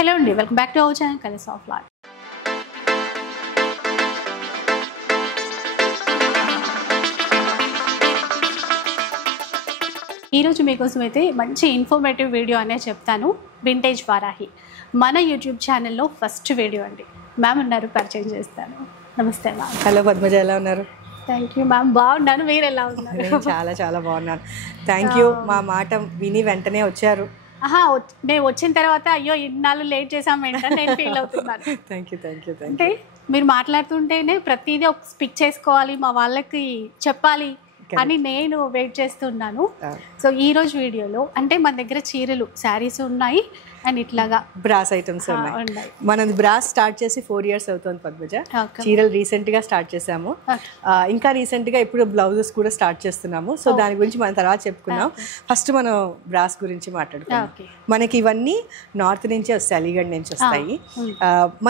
Hello అండి, welcome back to our channel colours of life. ఈరోజు మీకోసం అయితే మంచి ఇన్ఫర్మేటివ్ వీడియో అనే చెప్తాను. వింటేజ్ వారాహి మన యూట్యూబ్ ఛానల్లో ఫస్ట్ వీడియో అండి. మ్యామ్ ఉన్నారు, పరిచయం చేస్తాను. నమస్తే మ్యామ్. హలో పద్మజ, ఎలా ఉన్నారు? థ్యాంక్ యూ మ్యామ్, బాగున్నాను. మీరు ఎలా ఉన్నారు? చాలా చాలా బాగున్నాను, థ్యాంక్ యూ. మా మాట విని వెంటనే వచ్చారు. నేను వచ్చిన తర్వాత అయ్యో ఇన్నాళ్ళు లేట్ చేసాం ఏంటని నేను ఫీల్ అవుతున్నాను. Thank you. అంటే మీరు మాట్లాడుతుంటేనే ప్రతిదీ ఒక స్పిక్ చేసుకోవాలి, మా వాళ్ళకి చెప్పాలి అని నేను వెయిట్ చేస్తున్నాను. సో ఈ రోజు వీడియోలో అంటే మన దగ్గర చీరలు, శారీస్ ఉన్నాయి అండ్ ఇట్లాగా బ్రాస్ ఐటమ్స్ ఉన్నాయి. మనది బ్రాస్ స్టార్ట్ చేసి 4 years అవుతుంది పద్మజ. చీరలు రీసెంట్ గా స్టార్ట్ చేసాము, ఇంకా రీసెంట్ గా ఇప్పుడు బ్లౌజెస్ కూడా స్టార్ట్ చేస్తున్నాము. సో దాని గురించి మనం తర్వాత చెప్పుకున్నాం. ఫస్ట్ మనం బ్రాస్ గురించి మాట్లాడుకున్నాం. మనకి ఇవన్నీ నార్త్ నుంచి వస్తాయి, అలీగఢ్ నుంచి వస్తాయి.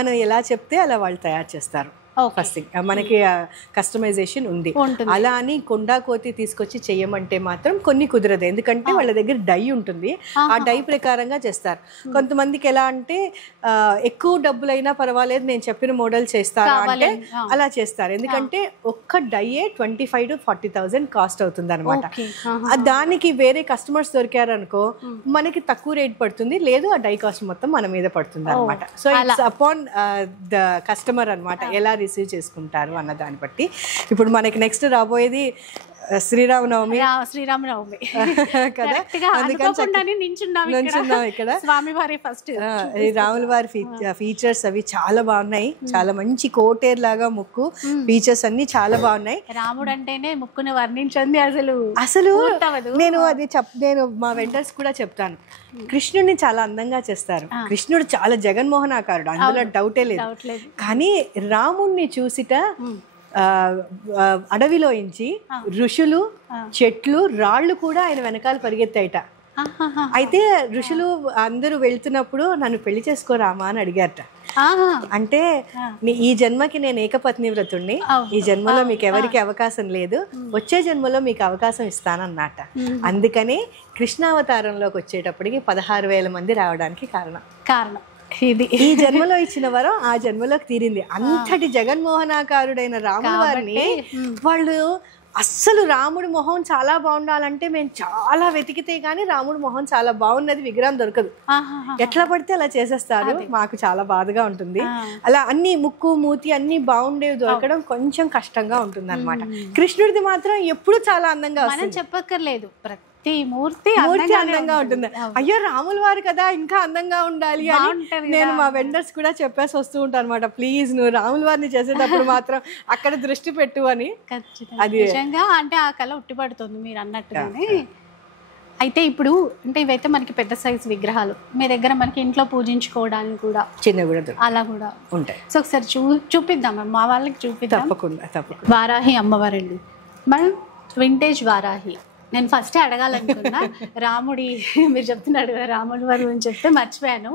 మనం ఎలా చెప్తే అలా వాళ్ళు తయారు చేస్తారు. ఫస్ట్ థింగ్ మనకి కస్టమైజేషన్ ఉంది. అలా అని కొండా కోతి తీసుకొచ్చి చెయ్యమంటే మాత్రం కొన్ని కుదరదు, ఎందుకంటే వాళ్ళ దగ్గర డై ఉంటుంది. ఆ డై ప్రకారంగా చేస్తారు. కొంతమందికి ఎలా అంటే ఎక్కువ డబ్బులైనా పర్వాలేదు, నేను చెప్పిన మోడల్ చేస్తారా అంటే అలా చేస్తారు. ఎందుకంటే ఒక్క డైయే 25,000 to 40,000 కాస్ట్ అవుతుంది అనమాట. దానికి వేరే కస్టమర్స్ దొరికారు అనుకో మనకి తక్కువ రేట్ పడుతుంది, లేదు ఆ డై కాస్ట్ మొత్తం మన మీద పడుతుంది అనమాట. So it's upon the customer అనమాట, ఎలా రిసీవ్ చేసుకుంటారు అన్న దాన్ని బట్టి. ఇప్పుడు మనకి నెక్స్ట్ రాబోయేది శ్రీరామనవమి కదా, ఇక్కడ స్వామివారి ఫస్ట్ రాముల వారి ఫీచర్స్ అవి చాలా బాగున్నాయి. చాలా మంచి కోటేర్ లాగా ముక్కు ఫీచర్స్ అన్ని చాలా బాగున్నాయి. రాముడు అంటేనే ముక్కుని వర్ణించండి అసలు నేను మా వెండర్స్ కూడా చెప్తాను, కృష్ణుడిని చాలా అందంగా చేస్తారు. కృష్ణుడు చాలా జగన్మోహనాకారుడు, అందులో డౌటే లేదు. కానీ రాముణ్ణి చూసిట అడవిలోంచి ఋషులు, చెట్లు, రాళ్ళు కూడా ఆయన వెనకాల పరిగెత్తాయిట. అయితే ఋషులు అందరూ వెళ్తున్నప్పుడు నన్ను పెళ్లి చేసుకోరామా అని అడిగారట. అంటే ఈ జన్మకి నేను ఏకపత్ని వ్రతుణ్ణి, ఈ జన్మలో మీకు ఎవరికి అవకాశం లేదు, వచ్చే జన్మలో మీకు అవకాశం ఇస్తానన్నమాట. అందుకని కృష్ణావతారంలోకి వచ్చేటప్పటికి 16,000 మంది రావడానికి కారణం ఇది. ఈ జన్మలో ఇచ్చిన వరం ఆ జన్మలోకి తీరింది. అంతటి జగన్మోహనాకారుడైన రాముల వారిని వాళ్ళు అస్సలు రాముడి మొహం చాలా బాగుండాలంటే మేము చాలా వెతికితే గానీ రాముడి మొహం చాలా బాగున్నది విగ్రహం దొరకదు. ఎట్లా పడితే అలా చేసేస్తారు. మాకు చాలా బాధగా ఉంటుంది. అలా అన్ని ముక్కు మూతి అన్ని బాగుండేవి దొరకడం కొంచెం కష్టంగా ఉంటుంది అనమాట. కృష్ణుడిది మాత్రం ఎప్పుడు చాలా అందంగా, మనం చెప్పక్కర్లేదు, మూర్తి అందంగా ఉంటుంది. అయ్యో రాముల వారు కదా ఇంకా అందంగా ఉండాలి అని నేను మా వెండర్స్ కూడా చెప్పేసి వస్తూ ఉంటాను అనమాట. ప్లీజ్ నువ్వు రాముల వారిని చేసేటప్పుడు మాత్రం అక్కడ దృష్టి పెట్టు అని. అది నిజంగా అంటే ఆ కళ ఉట్టిపడుతుంది మీరు అన్నట్టుగానే. అయితే ఇప్పుడు అంటే ఇవైతే మనకి పెద్ద సైజు విగ్రహాలు, మీ దగ్గర మనకి ఇంట్లో పూజించుకోవడానికి కూడా చిన్న కూడా అలా కూడా ఉంటాయి. సో ఒకసారి చూపిద్దాం, మా వాళ్ళకి చూపిద్దాం. తప్పకుండా. వారాహి అమ్మవారండి, మనం వింటేజ్ వారాహి. నేను ఫస్ట్ అడగాలనుకున్నా రాముడి, మీరు చెప్తున్నాడు కదా రాముడి వారు అని చెప్తే మర్చిపోయాను.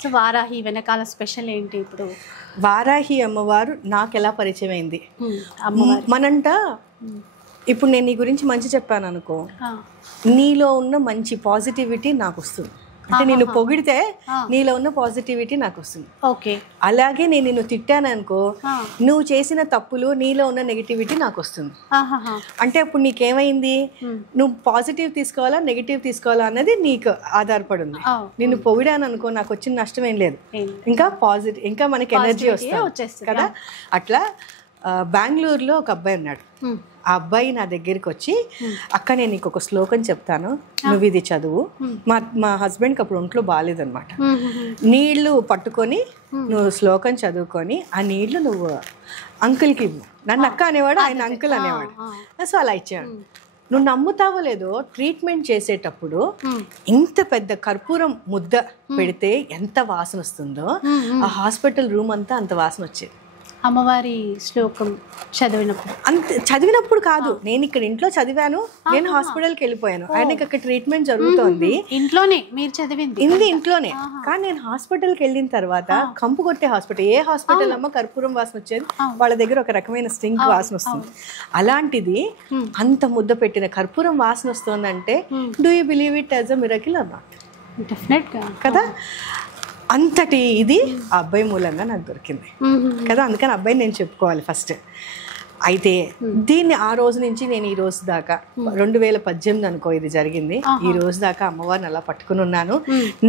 సో వారాహి వెనకాల స్పెషల్ ఏంటి? ఇప్పుడు వారాహి అమ్మవారు నాకు ఎలా పరిచయం అయింది మనంట, ఇప్పుడు నేను నీ గురించి మంచి చెప్పాను అనుకో, నీలో ఉన్న మంచి పాజిటివిటీ నాకు వస్తుంది. అంటే నేను పొగిడితే నీలో ఉన్న పాజిటివిటీ నాకు వస్తుంది. ఓకే. అలాగే నేను నిన్ను తిట్టాను అనుకో, నువ్వు చేసిన తప్పులు, నీలో ఉన్న నెగిటివిటీ నాకు వస్తుంది. అంటే అప్పుడు నీకేమైంది, నువ్వు పాజిటివ్ తీసుకోవాలా నెగిటివ్ తీసుకోవాలా అన్నది నీకు ఆధారపడి ఉంది. నిన్ను పొగిడాను అనుకో, నాకు వచ్చిన నష్టం ఏం లేదు, ఇంకా పాజిటివ్, ఇంకా మనకి ఎనర్జీ వస్తుంది కదా. అట్లా బెంగళూరులో ఒక అబ్బాయి ఉన్నాడు. ఆ అబ్బాయి నా దగ్గరికి వచ్చి, అక్క నేను నీకు ఒక శ్లోకం చెప్తాను, నువ్వు ఇది చదువు. మా హస్బెండ్కి అప్పుడు ఒంట్లో బాగాలేదనమాట. నీళ్లు పట్టుకొని నువ్వు శ్లోకం చదువుకొని ఆ నీళ్లు నువ్వు అంకుల్కి ఇవ్వు. నన్ను అక్క అనేవాడు, ఆయన అంకుల్ అనేవాడు. సో అలా ఇచ్చాడు. నువ్వు నమ్ముతావో లేదో, ట్రీట్మెంట్ చేసేటప్పుడు ఇంత పెద్ద కర్పూరం ముద్ద పెడితే ఎంత వాసన వస్తుందో, ఆ హాస్పిటల్ రూమ్ అంతా అంత వాసన వచ్చేది. అమ్మవారి శ్లోకం చదివినప్పుడు కాదు, నేను ఇక్కడ ఇంట్లో చదివాను, నేను హాస్పిటల్కి వెళ్ళిపోయాను, ఆయనకి అక్కడ ట్రీట్మెంట్ జరుగుతోంది. ఇంట్లోనే మీరు చదివింది? ఇంట్లోనే. కానీ నేను హాస్పిటల్కి వెళ్ళిన తర్వాత కంపు కొట్టే హాస్పిటల్, ఏ హాస్పిటల్ అమ్మ కర్పూరం వాసన వచ్చేది, వాళ్ళ దగ్గర ఒక రకమైన స్టింక్ వాసన వస్తుంది. అలాంటిది అంత ముద్ద పెట్టిన కర్పూరం వాసన వస్తుందంటే do you believe it as a miracle అన్నమాట? డెఫినెట్గా కదా. అంతటి ఇది ఆ అబ్బాయి మూలంగా నాకు దొరికింది కదా. అందుకని అబ్బాయిని నేను చెప్పుకోవాలి ఫస్ట్. అయితే దీన్ని ఆ రోజు నుంచి నేను ఈ రోజు దాకా 2018 అనుకో ఇది జరిగింది, ఈ రోజు దాకా అమ్మవారిని అలా పట్టుకుని ఉన్నాను.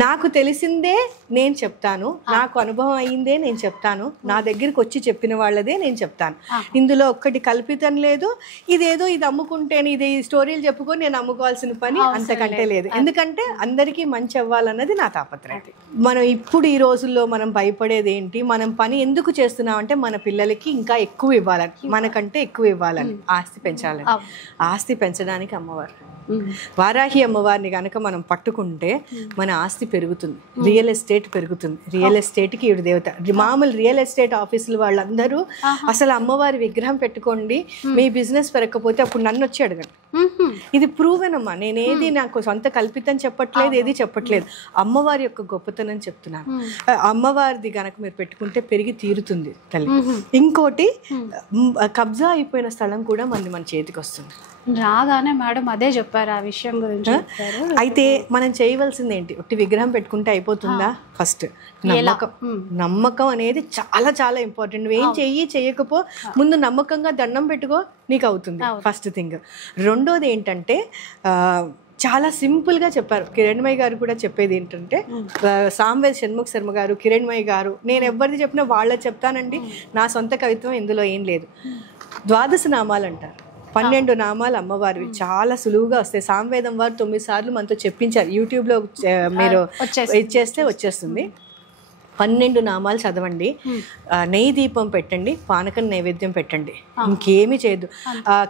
నాకు తెలిసిందే నేను చెప్తాను, నాకు అనుభవం అయిందే నేను చెప్తాను, నా దగ్గరికి వచ్చి చెప్పిన వాళ్ళదే నేను చెప్తాను. ఇందులో ఒక్కటి కల్పితం లేదు, ఇదేదో ఇది అమ్ముకుంటేనే ఇది స్టోరీలు చెప్పుకొని నేను అమ్ముకోవాల్సిన పని అంతకంటే లేదు. ఎందుకంటే అందరికీ మంచి అవ్వాలన్నది నా తాపత్రయం. మనం ఇప్పుడు ఈ రోజుల్లో మనం భయపడేది ఏంటి, మనం పని ఎందుకు చేస్తున్నామంటే మన పిల్లలకి ఇంకా ఎక్కువ ఇవ్వాలని, మనకంటే ఎక్కువ ఇవ్వాలని, ఆస్తి పెంచాలని. ఆస్తి పెంచడానికి అమ్మవారు, వారాహి అమ్మవారిని కనుక మనం పట్టుకుంటే మన ఆస్తి పెరుగుతుంది, రియల్ ఎస్టేట్ పెరుగుతుంది. రియల్ ఎస్టేట్కి ఈవిడ దేవత. మామూలు రియల్ ఎస్టేట్ ఆఫీసులు వాళ్ళందరూ అసలు అమ్మవారి విగ్రహం పెట్టుకోండి మీ బిజినెస్ పెరగకపోతే అప్పుడు నన్ను వచ్చి అడగండి. ఇది ప్రూవెన్ అమ్మా, నేనేది నాకు సొంత కల్పితం చెప్పట్లేదు, ఏది చెప్పట్లేదు, అమ్మవారి యొక్క గొప్పతనం చెప్తున్నాను. అమ్మవారిది గనక మీరు పెట్టుకుంటే పెరిగి తీరుతుంది తల్లి. ఇంకోటి, కబ్జా అయిపోయిన స్థలం కూడా మన చేతికి వస్తుంది. రాగానే మేడం అదే చెప్పారు ఆ విషయం గురించి. అయితే మనం చేయవలసింది ఏంటి, ఒకటి విగ్రహం పెట్టుకుంటే అయిపోతుందా? ఫస్ట్ నమ్మకం. నమ్మకం అనేది చాలా చాలా ఇంపార్టెంట్. నువ్వేం చేయకపో ముందు నమ్మకంగా దండం పెట్టుకో, నీకు అవుతుంది ఫస్ట్ థింగ్. రెండోది ఏంటంటే చాలా సింపుల్గా చెప్పారు కిరణ్మయి గారు కూడా చెప్పేది ఏంటంటే, సామ్వేద్ షణ్ముఖ శర్మ గారు, కిరణ్మయి గారు, నేను ఎవరిది చెప్పినా వాళ్ళకి చెప్తానండి, నా సొంత కవిత్వం ఇందులో ఏం లేదు. 12 నామాలు అంటారు, 12 నామాలు అమ్మవారివి చాలా సులువుగా వస్తాయి. సామవేదం వారు 9 సార్లు మనతో చెప్పించారు, యూట్యూబ్లో మీరు ఇచ్చేస్తే వచ్చేస్తుంది. 12 నామాలు చదవండి, నెయ్యి దీపం పెట్టండి, పానకం నైవేద్యం పెట్టండి, ఇంకేమీ చేయద్దు.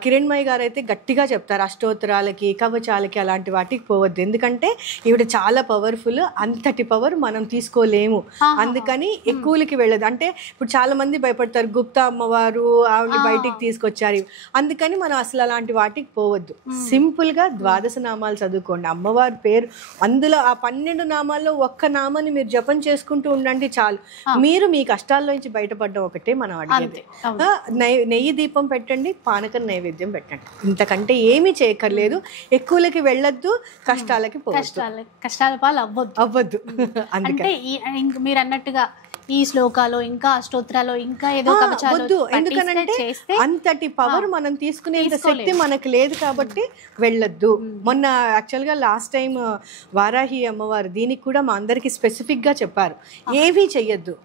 కిరణ్మయి గారు అయితే గట్టిగా చెప్తారు, అష్టోత్తరాలకి కవచాలకి అలాంటి వాటికి పోవద్దు, ఎందుకంటే ఈవిడ చాలా పవర్ఫుల్, అంతటి పవర్ మనం తీసుకోలేము, అందుకని ఎక్కువలకి వెళ్ళదు. అంటే ఇప్పుడు చాలా మంది భయపడతారు, గుప్తా అమ్మవారు ఆవిడ బయటికి తీసుకొచ్చారు, అందుకని మనం అసలు అలాంటి వాటికి పోవద్దు. సింపుల్గా 12 నామాలు చదువుకోండి, అమ్మవారి పేరు అందులో ఆ 12 నామాల్లో ఒక్క నామాన్ని మీరు జపం చేసుకుంటూ ఉండండి చాలు. మీరు మీ కష్టాల్లో నుంచి బయటపడడం ఒకటే మనం అడిగేది. నెయ్యి దీపం పెట్టండి, పానకం నైవేద్యం పెట్టండి, ఇంతకంటే ఏమీ చేయక్కర్లేదు. ఎక్కువలకి వెళ్ళొద్దు, కష్టాలకి కష్టాల పాలు అవ్వద్దు. అంటే మీరు అన్నట్టుగా ఈ శ్లోకాలు ఇంకా అష్టోత్తరాలు ఇంకా ఏదో వద్దు, ఎందుకనంటే అంతటి పవర్ మనం తీసుకునేంత శక్తి మనకు లేదు కాబట్టి వెళ్ళొద్దు. మొన్న యాక్చువల్గా లాస్ట్ టైం వారాహి అమ్మవారు దీనికి కూడా మా అందరికి స్పెసిఫిక్ గా చెప్పారు, ఏవీ చెయ్యొద్దు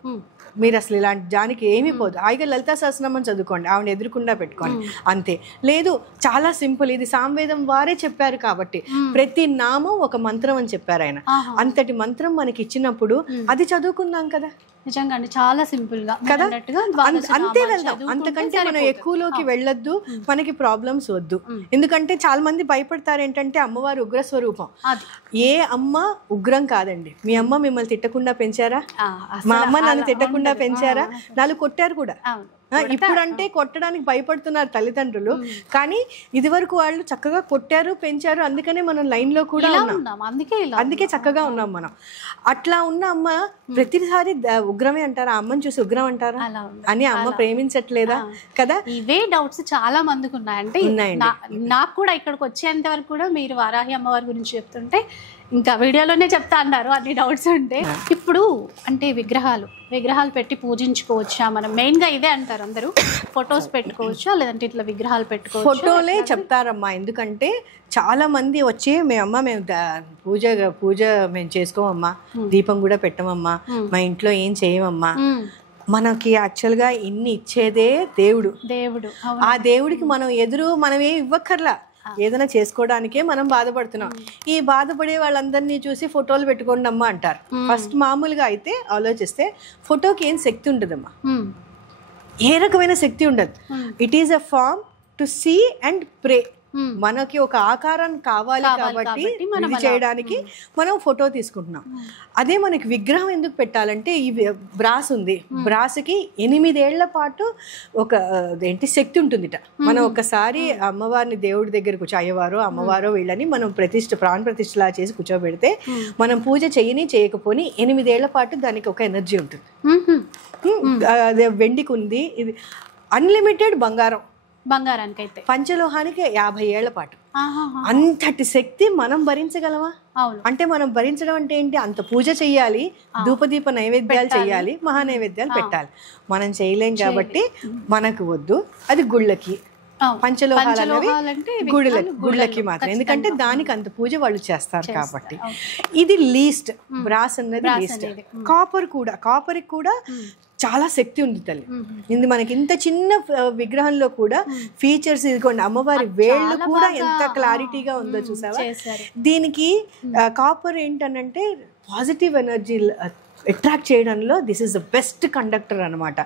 మీరు, అసలు ఇలాంటి దానికి ఏమీ పోదు, హాయిగా లలితా సహస్రనామం చదువుకోండి, ఆవిడ ఎదురుకుండా పెట్టుకోండి, అంతే. లేదు చాలా సింపుల్, ఇది సామవేదం వారే చెప్పారు కాబట్టి ప్రతి నామం ఒక మంత్రం అని చెప్పారు ఆయన. అంతటి మంత్రం మనకి ఇచ్చినప్పుడు అది చదువుకుందాం కదా. నిజంగా చాలా సింపుల్ గా కదా, అంతే వెళ్దాం, అంతకంటే మనం ఎక్కువలోకి వెళ్ళొద్దు, మనకి ప్రాబ్లమ్స్ వద్దు. ఎందుకంటే చాలా మంది భయపడతారు ఏంటంటే అమ్మవారు ఉగ్ర స్వరూపం. ఏ అమ్మ ఉగ్రం కాదండి. మీ అమ్మ మిమ్మల్ని తిట్టకుండా పెంచారా? మా అమ్మ నన్ను తిట్టకుండా పెంచారా? నాలుగు కొట్టారు కూడా. ఇప్పుడంటే కొట్టడానికి భయపడుతున్నారు తల్లిదండ్రులు, కానీ ఇది వరకు వాళ్ళు చక్కగా కొట్టారు, పెంచారు, అందుకనే మనం లైన్ లో కూడా ఉన్నాం, అందుకే చక్కగా ఉన్నాం మనం. అట్లా ఉన్న అమ్మ ప్రతిసారి ఉగ్రమే అంటారా? అమ్మని చూసి ఉగ్రం అంటారా అని అమ్మ ప్రేమించట్లేదా కదా? ఇవే డౌట్స్ చాలా మందికి ఉన్నాయంటే నాకు కూడా ఇక్కడికి వచ్చేంత వరకు కూడా మీరు వారాహి అమ్మవారి గురించి చెప్తుంటే ఇంకా వీడియోలోనే చెప్తా అన్నారు అన్ని డౌట్స్ ఉంటే. ఇప్పుడు అంటే విగ్రహాలు పెట్టి పూజించుకోవచ్చా మనం? మెయిన్ గా ఇదే అంటారు అందరూ, ఫొటోస్ పెట్టుకోవచ్చా లేదంటే ఇట్లా విగ్రహాలు పెట్టుకోవచ్చు? ఫోటోలే చెప్తారమ్మా, ఎందుకంటే చాలా మంది వచ్చి మేము పూజ మేము చేసుకోమమ్మా, దీపం కూడా పెట్టమమ్మా, మా ఇంట్లో ఏం చేయమమ్మా. మనకి యాక్చువల్గా ఇన్ని ఇచ్చేదే దేవుడు. ఆ దేవుడికి మనం ఏం ఇవ్వక్కర్లా, ఏదైనా చేసుకోవడానికే మనం బాధపడుతున్నాం. ఈ బాధపడే వాళ్ళందరినీ చూసి ఫోటోలు పెట్టుకోండి అమ్మా అంటారు. ఫస్ట్ మామూలుగా అయితే ఆలోచిస్తే ఫోటోకి ఏం శక్తి ఉండదమ్మా, ఏ రకమైన శక్తి ఉండదు. It is a form to see and pray. మనకి ఒక ఆకారం కావాలి కాబట్టి ఇది చేయడానికి మనం ఫోటో తీసుకుంటున్నాం. అదే మనకి విగ్రహం ఎందుకు పెట్టాలంటే ఈ బ్రాస్ ఉంది, బ్రాస్కి 8 ఏళ్ల పాటు ఒక శక్తి ఉంటుందిట. మనం ఒకసారి అమ్మవారిని దేవుడి దగ్గర అయ్యవారో అమ్మవారో వీళ్ళని మనం ప్రాణ ప్రతిష్టలా చేసి కూర్చోబెడితే మనం పూజ చేయకపోని 8 ఏళ్ల పాటు దానికి ఒక ఎనర్జీ ఉంటుంది. అదే వెండికి ఉంది, ఇది అన్లిమిటెడ్ బంగారం బంగారానికి అయితే పంచలోహానికి 50 ఏళ్ల పాటు. అంతటి శక్తి మనం భరించగలమా? అంటే మనం భరించడం అంటే ఏంటి? అంత పూజ చెయ్యాలి, ధూపదీప నైవేద్యాలు చెయ్యాలి, మహానైవేద్యాలు పెట్టాలి. మనం చేయలేం కాబట్టి మనకు వద్దు. అది గుళ్ళకి, పంచలోహాలు గుళ్ళకి మాత్రం, ఎందుకంటే దానికి అంత పూజ వాళ్ళు చేస్తారు కాబట్టి. ఇది లీస్ట్, బ్రాస్ అన్నది లీస్ట్. కాపర్కి కూడా చాలా శక్తి ఉంది తల్లి. ఇది మనకి ఇంత చిన్న విగ్రహంలో కూడా ఫీచర్స్, ఇదిగోండి అమ్మవారి వేళ్ళు కూడా ఎంత క్లారిటీగా ఉందో చూసావా. దీనికి కాపర్ ఏంటనంటే పాజిటివ్ ఎనర్జీ అట్రాక్ట్ చేయడంలో this is the best conductor అనమాట.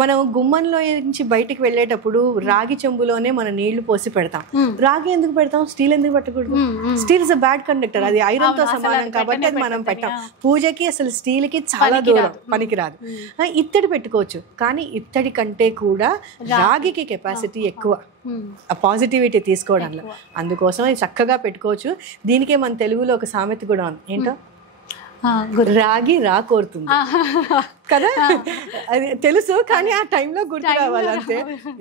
మనం గుమ్మంలో నుంచి బయటికి వెళ్ళేటప్పుడు రాగి చెంబులోనే మనం నీళ్లు పోసి పెడతాం. రాగి ఎందుకు పెడతాం? స్టీల్ ఎందుకు పెట్టకూడదు? Steel is a bad conductor, అది ఐరన్ తో సమానం కాబట్టి అది మనం పెట్టాం. పూజకి అసలు స్టీల్ కి చాలా దూరం, పనికిరాదు. ఇత్తడి పెట్టుకోవచ్చు, కానీ ఇత్తడి కంటే కూడా రాగికి కెపాసిటీ ఎక్కువ ఆ పాజిటివిటీ తీసుకోవడంలో. అందుకోసం ఇది చక్కగా పెట్టుకోవచ్చు. దీనికే మన తెలుగులో ఒక సామెత కూడా ఉంది, ఏంటో రాగి రా కోరుతుంది కదా. అది తెలుసు, కానీ ఆ టైంలో గుర్తు రావాలి అంతే.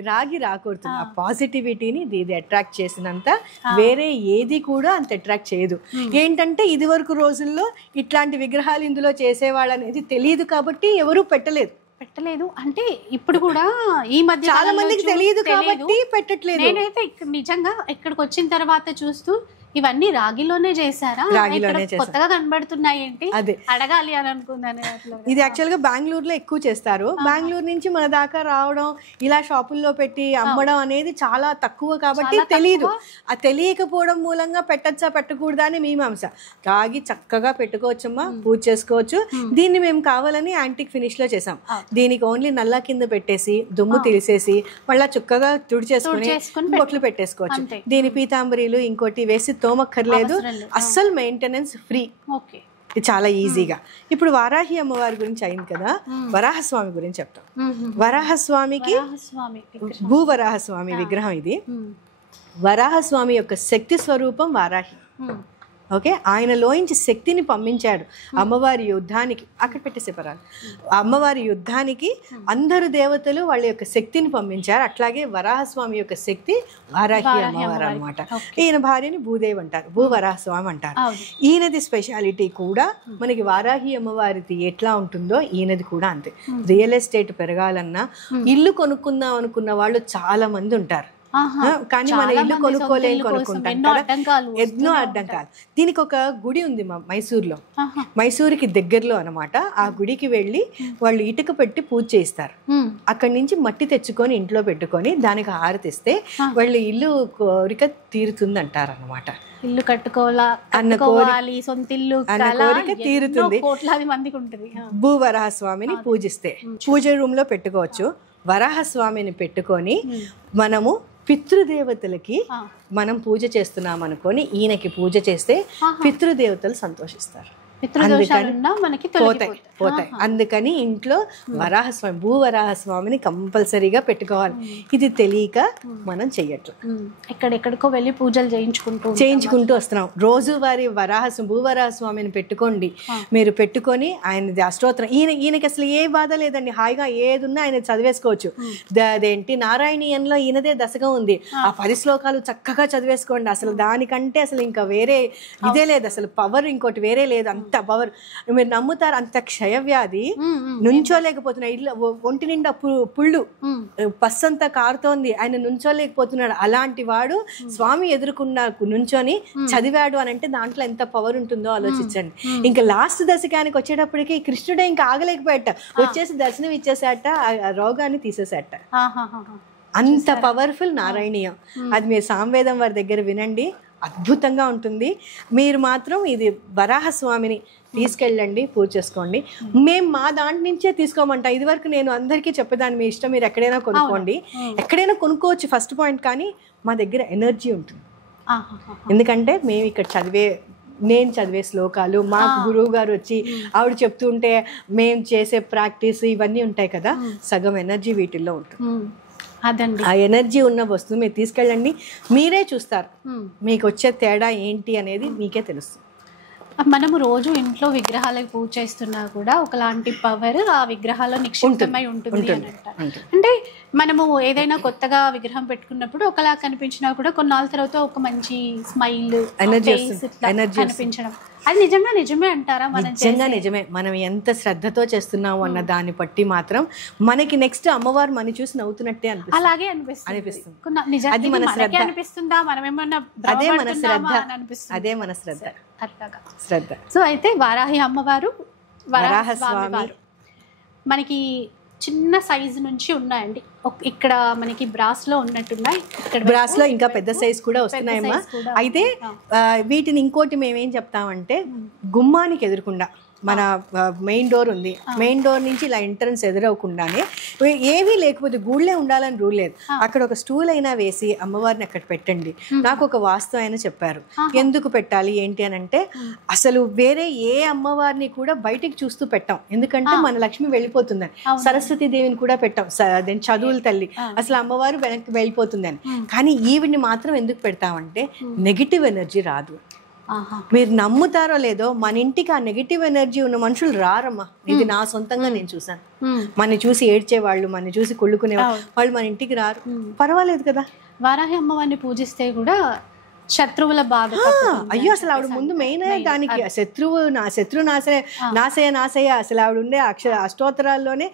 రాగి రా కోరుతుంది. ఆ పాజిటివిటీని ఇది అట్రాక్ట్ చేసినంత వేరే ఏది కూడా అంత అట్రాక్ట్ చేయదు. ఏంటంటే ఇది వరకు రోజుల్లో ఇట్లాంటి విగ్రహాలు ఇందులో చేసేవాళ్ళు అనేది తెలియదు కాబట్టి ఎవరు పెట్టలేదు. అంటే ఇప్పుడు కూడా ఈ మధ్య చాలా మందికి తెలియదు కాబట్టి పెట్టట్లేదు. నేనైతే నిజంగా ఇక్కడికి వచ్చిన తర్వాత చూస్తూ ఇవన్నీ రాగిలోనే చేశారా, కొత్తగా కనబడుతున్నాయి ఏంటి అడగాలి అని అనుకున్నాను. ఇది యాక్చువల్ గా బెంగళూరులో ఎక్కువ చేస్తారు. బెంగళూరు నుంచి మన దాకా రావడం, ఇలా షాపుల్లో పెట్టి అమ్మడం అనేది చాలా తక్కువ కాబట్టి తెలియదు. ఆ తెలియకపోవడం మూలంగా పెట్టచ్చా పెట్టకూడదా అని మీమాంస. రాగి చక్కగా పెట్టుకోవచ్చమ్మా, పూజ చేసుకోవచ్చు. దీన్ని మేము కావాలని యాంటిక్ ఫినిష్ లో చేసాం. దీనికి ఓన్లీ నల్లా కింద పెట్టేసి దుమ్ము తీసేసి మళ్ళా చుక్కగా తుడిచేసుకుని బొట్లు పెట్టేసుకోవచ్చు. దీని పీతాంబరీలు ఇంకోటి వేసి తోమక్కర్లేదు, అస్సలు మెయింటెనెన్స్ ఫ్రీ. చాలా ఈజీగా. ఇప్పుడు వారాహి అమ్మవారి గురించి అయింది కదా, వరాహస్వామి గురించి చెప్తాం. వరాహస్వామికి భూవరాహస్వామి విగ్రహం ఇది. వరాహస్వామి యొక్క శక్తి స్వరూపం వారాహి. ఓకే, ఆయనలోంచి శక్తిని పంపించాడు అమ్మవారి యుద్ధానికి. అక్కడ పెట్టేసే పరాలు. అమ్మవారి యుద్ధానికి అందరు దేవతలు వాళ్ళ యొక్క శక్తిని పంపించారు. అట్లాగే వరాహస్వామి యొక్క శక్తి వారాహి అమ్మవారు అనమాట. ఈయన భార్యని భూదేవి అంటారు, భూవరాహస్వామి అంటారు. ఈయనది స్పెషాలిటీ కూడా మనకి వారాహి అమ్మవారిది ఎట్లా ఉంటుందో ఈయనది కూడా అంతే. రియల్ ఎస్టేట్ పెరగాలన్నా, ఇల్లు కొనుక్కుందాం అనుకున్న వాళ్ళు చాలా మంది ఉంటారు, కానీ మన ఇల్లు కొనుక్కుంటాం కదా, ఎన్నో అడ్డంకాలు. దీనికి ఒక గుడి ఉంది మైసూర్లో, మైసూరుకి దగ్గరలో అనమాట. ఆ గుడికి వెళ్ళి వాళ్ళు ఇటుక పెట్టి పూజ చేస్తారు. అక్కడి నుంచి మట్టి తెచ్చుకొని ఇంట్లో పెట్టుకొని దానికి హారతిస్తే వాళ్ళ ఇల్లు కోరిక తీరుతుంది అంటారు అనమాట. ఇల్లు కట్టుకోవాలి, సొంత ఇల్లు అన్న కోరిక తీరుతుంది. కోట్లాది మందికి ఉంటుంది. భూవరాహస్వామిని పూజిస్తే పూజ రూమ్ లో పెట్టుకోవచ్చు. వరాహస్వామిని పెట్టుకొని మనము పితృదేవతలకి మనం పూజ చేస్తున్నాం అనుకొని ఈయనకి పూజ చేస్తే పితృదేవతలు సంతోషిస్తారు, పోతాయి. అందుకని ఇంట్లో వరాహస్వామి, భూవరాహస్వామిని కంపల్సరీగా పెట్టుకోవాలి. ఇది తెలియక మనం చెయ్యట్లేదు. ఎక్కడెక్కడికో వెళ్ళి పూజలు చేయించుకుంటూ వస్తున్నాం. రోజువారి భూవరాహస్వామిని పెట్టుకోండి. మీరు పెట్టుకొని ఆయన అష్టోత్తరం, ఈయనకి అసలు ఏ బాధ లేదండి, హాయిగా ఏది ఉన్నా ఆయన చదివేసుకోవచ్చు. అదేంటి నారాయణీయంలో ఈయనదే దశకం ఉంది, ఆ 10 శ్లోకాలు చక్కగా చదివేసుకోండి. అసలు దానికంటే అసలు ఇంకా వేరే ఇదే లేదు, అసలు పవర్ ఇంకోటి వేరే లేదు. అంత పవర్, మీరు నమ్ముతారు, అంత క్షయవ్యాధి, నుంచోలేకపోతున్నాడు. ఇల్లు ఒంటి నిండా పుళ్ళు, పస్సంతా కారుతోంది, ఆయన నుంచోలేకపోతున్నాడు. అలాంటి వాడు స్వామి ఎదుర్కొన్న నుంచొని చదివాడు అని అంటే దాంట్లో ఎంత పవర్ ఉంటుందో ఆలోచించండి. ఇంకా లాస్ట్ దశకానికి వచ్చేటప్పటికి కృష్ణుడే ఇంకా ఆగలేకపోయాట, వచ్చేసి దర్శనం ఇచ్చేసాట, ఆ రోగాన్ని తీసేసాట. అంత పవర్ఫుల్ నారాయణీయం. అది మీరు సామవేదం వారి దగ్గర వినండి, అద్భుతంగా ఉంటుంది. మీరు మాత్రం ఇది వరాహస్వామిని తీసుకెళ్ళండి, పూజ చేసుకోండి. మేము మా దాంట్ నుంచే తీసుకోమంటా. ఇదివరకు నేను అందరికీ చెప్పేదాన్ని, మీ ఇష్టం, మీరు ఎక్కడైనా కొనుక్కోండి, ఎక్కడైనా కొనుక్కోవచ్చు ఫస్ట్ పాయింట్. కానీ మా దగ్గర ఎనర్జీ ఉంటుంది, ఎందుకంటే మేము ఇక్కడ నేను చదివే శ్లోకాలు, మాకు గురువు గారు వచ్చి ఆవిడ చెప్తుంటే మేము చేసే ప్రాక్టీస్ ఇవన్నీ ఉంటాయి కదా, సగం ఎనర్జీ వీటిల్లో ఉంటుంది. ఆ ఎనర్జీ ఉన్న వస్తువు మీరు తీసుకెళ్ళండి, మీరే చూస్తారు మీకు వచ్చే తేడా ఏంటి అనేది మీకే తెలుస్తుంది. మనము రోజు ఇంట్లో విగ్రహాలకు పూజ చేస్తున్నా కూడా ఒకలాంటి పవర్ ఆ విగ్రహాల్లో నిక్షిప్తమై ఉంటుంది అని అంటారు. అంటే మనము ఏదైనా కొత్తగా విగ్రహం పెట్టుకున్నప్పుడు ఒకలా కనిపించినా కూడా కొన్నాళ్ళ తర్వాత ఒక మంచి స్మైల్ కనిపించడం, అది నిజమే అంటారా? నిజంగా నిజమే. మనం ఎంత శ్రద్ధతో చేస్తున్నాము అన్న దాన్ని బట్టి మాత్రం మనకి నెక్స్ట్ అమ్మవారు మన చూసి నవ్వుతున్నట్టే అనిపిస్తుంది. అలాగే అనిపిస్తుంది. అది మన శ్రద్ధ అనిపిస్తుందా, మనం ఏమన్నా అదే మన శ్రద్ధ, అదే మన శ్రద్ధ. సో అయితే వారాహి అమ్మవారు, వరాహ స్వామి మనకి చిన్న సైజు నుంచి ఉన్నాయండి. ఇక్కడ మనకి బ్రాస్ లో ఉన్నట్టున్నాయి, బ్రాస్ లో ఇంకా పెద్ద సైజ్ కూడా వస్తున్నాయమ్మా. అయితే వీటిని ఇంకోటి మేమేం చెప్తామంటే, గుమ్మానికి ఎదురుకుండా మన మెయిన్ డోర్ ఉంది, మెయిన్ డోర్ నుంచి ఇలా ఎంట్రన్స్ ఎదురవకుండానే ఏమీ లేకపోతే గూళ్ళే ఉండాలని రూల్ లేదు, అక్కడ ఒక స్టూల్ అయినా వేసి అమ్మవారిని అక్కడ పెట్టండి. నాకు ఒక వాస్తు అయినా చెప్పారు ఎందుకు పెట్టాలి ఏంటి అని అంటే, అసలు వేరే ఏ అమ్మవారిని కూడా బయటికి చూస్తూ పెట్టాం, ఎందుకంటే మన లక్ష్మి వెళ్ళిపోతుందని. సరస్వతి దేవిని కూడా పెట్టాం, చదువుల తల్లి, అసలు అమ్మవారు వెనక్కి వెళ్ళిపోతుందని. కానీ ఈవిడ్ని మాత్రం ఎందుకు పెడతామంటే నెగిటివ్ ఎనర్జీ రాదు. మీరు నమ్ముతారో లేదో, మన ఇంటికి ఆ నెగిటివ్ ఎనర్జీ ఉన్న మనుషులు రారమ్మా. ఇది నా సొంతంగా నేను చూసాను. మన చూసి ఏడ్చే వాళ్ళు, మన చూసి కొళ్ళుకునే వాళ్ళు మన ఇంటికి రారు. పర్వాలేదు కదా. వారాహి అమ్మవారిని పూజిస్తే కూడా శత్రువుల బాధ, అయ్యో అసలు ఆవిడ ముందు మెయిన్ దానికి శత్రు నాశయ అసలు ఆవిడ ఉండే అష్టోత్తరాల్లోనే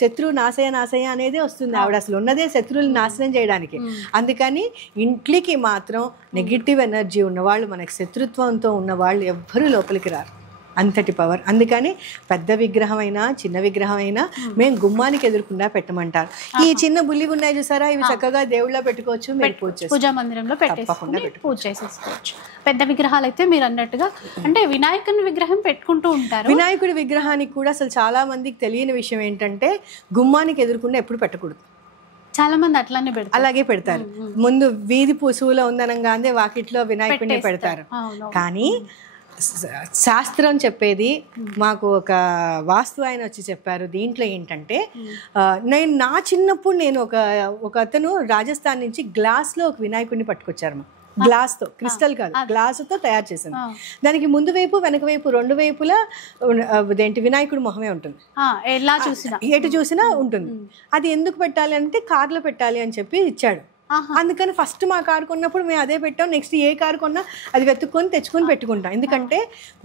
శత్రు నాశయ అనేది వస్తుంది. ఆవిడ అసలు ఉన్నదే శత్రువులు నాశనం చేయడానికి. అందుకని ఇంట్లోకి మాత్రం నెగిటివ్ ఎనర్జీ ఉన్నవాళ్ళు, మనకి శత్రుత్వంతో ఉన్నవాళ్ళు ఎవ్వరూ లోపలికి రారు. అంతటి పవర్. అందుకని పెద్ద విగ్రహం అయినా చిన్న విగ్రహం అయినా మేము గుమ్మానికి ఎదురుకుండా పెట్టమంటారు. ఈ చిన్న బుల్లి ఉన్నాయి చూసారా, ఇవి చక్కగా దేవుళ్ళ పెట్టుకోవచ్చు, పూజా మందిరంలో పూజ చేసేసుకోవచ్చు. పెద్ద విగ్రహాలు అయితే మీరు అన్నట్టుగా అంటే వినాయకుని విగ్రహం పెట్టుకుంటూ ఉంటారు. వినాయకుడి విగ్రహానికి కూడా అసలు చాలా మందికి తెలియని విషయం ఏంటంటే, గుమ్మానికి ఎదురుకుండా ఎప్పుడు పెట్టకూడదు. చాలా మంది అట్లానే పెడతారు, అలాగే పెడతారు. ముందు వీధి పుసువులో ఉందనగానే వాకిట్లో వినాయకుడిని పెడతారు. కానీ శాస్త్రం చెప్పేది, మాకు ఒక వాస్తు ఆయన వచ్చి చెప్పారు, దీంట్లో ఏంటంటే, నేను నా చిన్నప్పుడు నేను ఒక అతను రాజస్థాన్ నుంచి గ్లాస్లో ఒక వినాయకుడిని పట్టుకొచ్చారు. గ్లాస్తో, క్రిస్టల్ కాదు, గ్లాసుతో తయారు చేశాను. దానికి ముందు వైపు వెనక వైపు రెండు వైపులా వినాయకుడి మొహమే ఉంటుంది, ఎటు చూసినా ఉంటుంది. అది ఎందుకు పెట్టాలి అంటే కార్లో పెట్టాలి అని చెప్పి ఇచ్చాడు. అందుకని ఫస్ట్ మా కారు కొన్నప్పుడు మేము అదే పెట్టాం. నెక్స్ట్ ఏ కారు కొన్నా అది వెతుక్కొని తెచ్చుకొని పెట్టుకుంటాం. ఎందుకంటే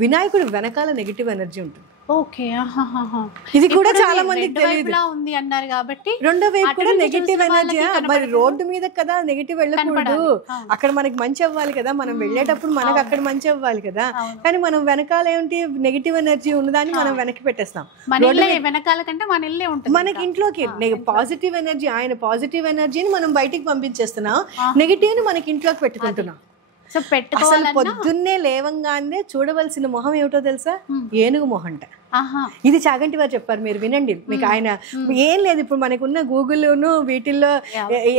వినాయకుడు వెనకాల నెగిటివ్ ఎనర్జీ ఉంటుంది. ఓకే, ఇది కూడా చాలా మందికి తెలియదు. ఉంది అన్నారు కాబట్టి రెండో వైపు కూడా నెగిటివ్ ఎనర్జీ. మరి రోడ్డు మీద కదా నెగిటివ్ వెళ్ళకూడదు, అక్కడ మనకి మంచి అవ్వాలి కదా, మనం వెళ్ళేటప్పుడు మనకు అక్కడ మంచి అవ్వాలి కదా. కానీ మనం వెనకాల ఏంటి నెగిటివ్ ఎనర్జీ ఉన్నదాన్ని మనం వెనక్కి పెట్టేస్తాం. వెనకాల కంటే మన ఇల్లే ఉంటుంది, మనకి ఇంట్లోకి పాజిటివ్ ఎనర్జీ, ఆయన పాజిటివ్ ఎనర్జీని మనం బయటికి పంపించేస్తున్నాం, నెగిటివ్ ని మనకి ఇంట్లోకి పెట్టుకుంటున్నాం. అసలు పొద్దున్నే లేవంగానే చూడవలసిన మొహం ఏమిటో తెలుసా? ఏనుగు మొహంట. ఇది చాగంటి వారు చెప్పారు, మీరు వినండి. మీకు ఆయన ఏం లేదు, ఇప్పుడు మనకున్న గూగుల్ను వీటిల్లో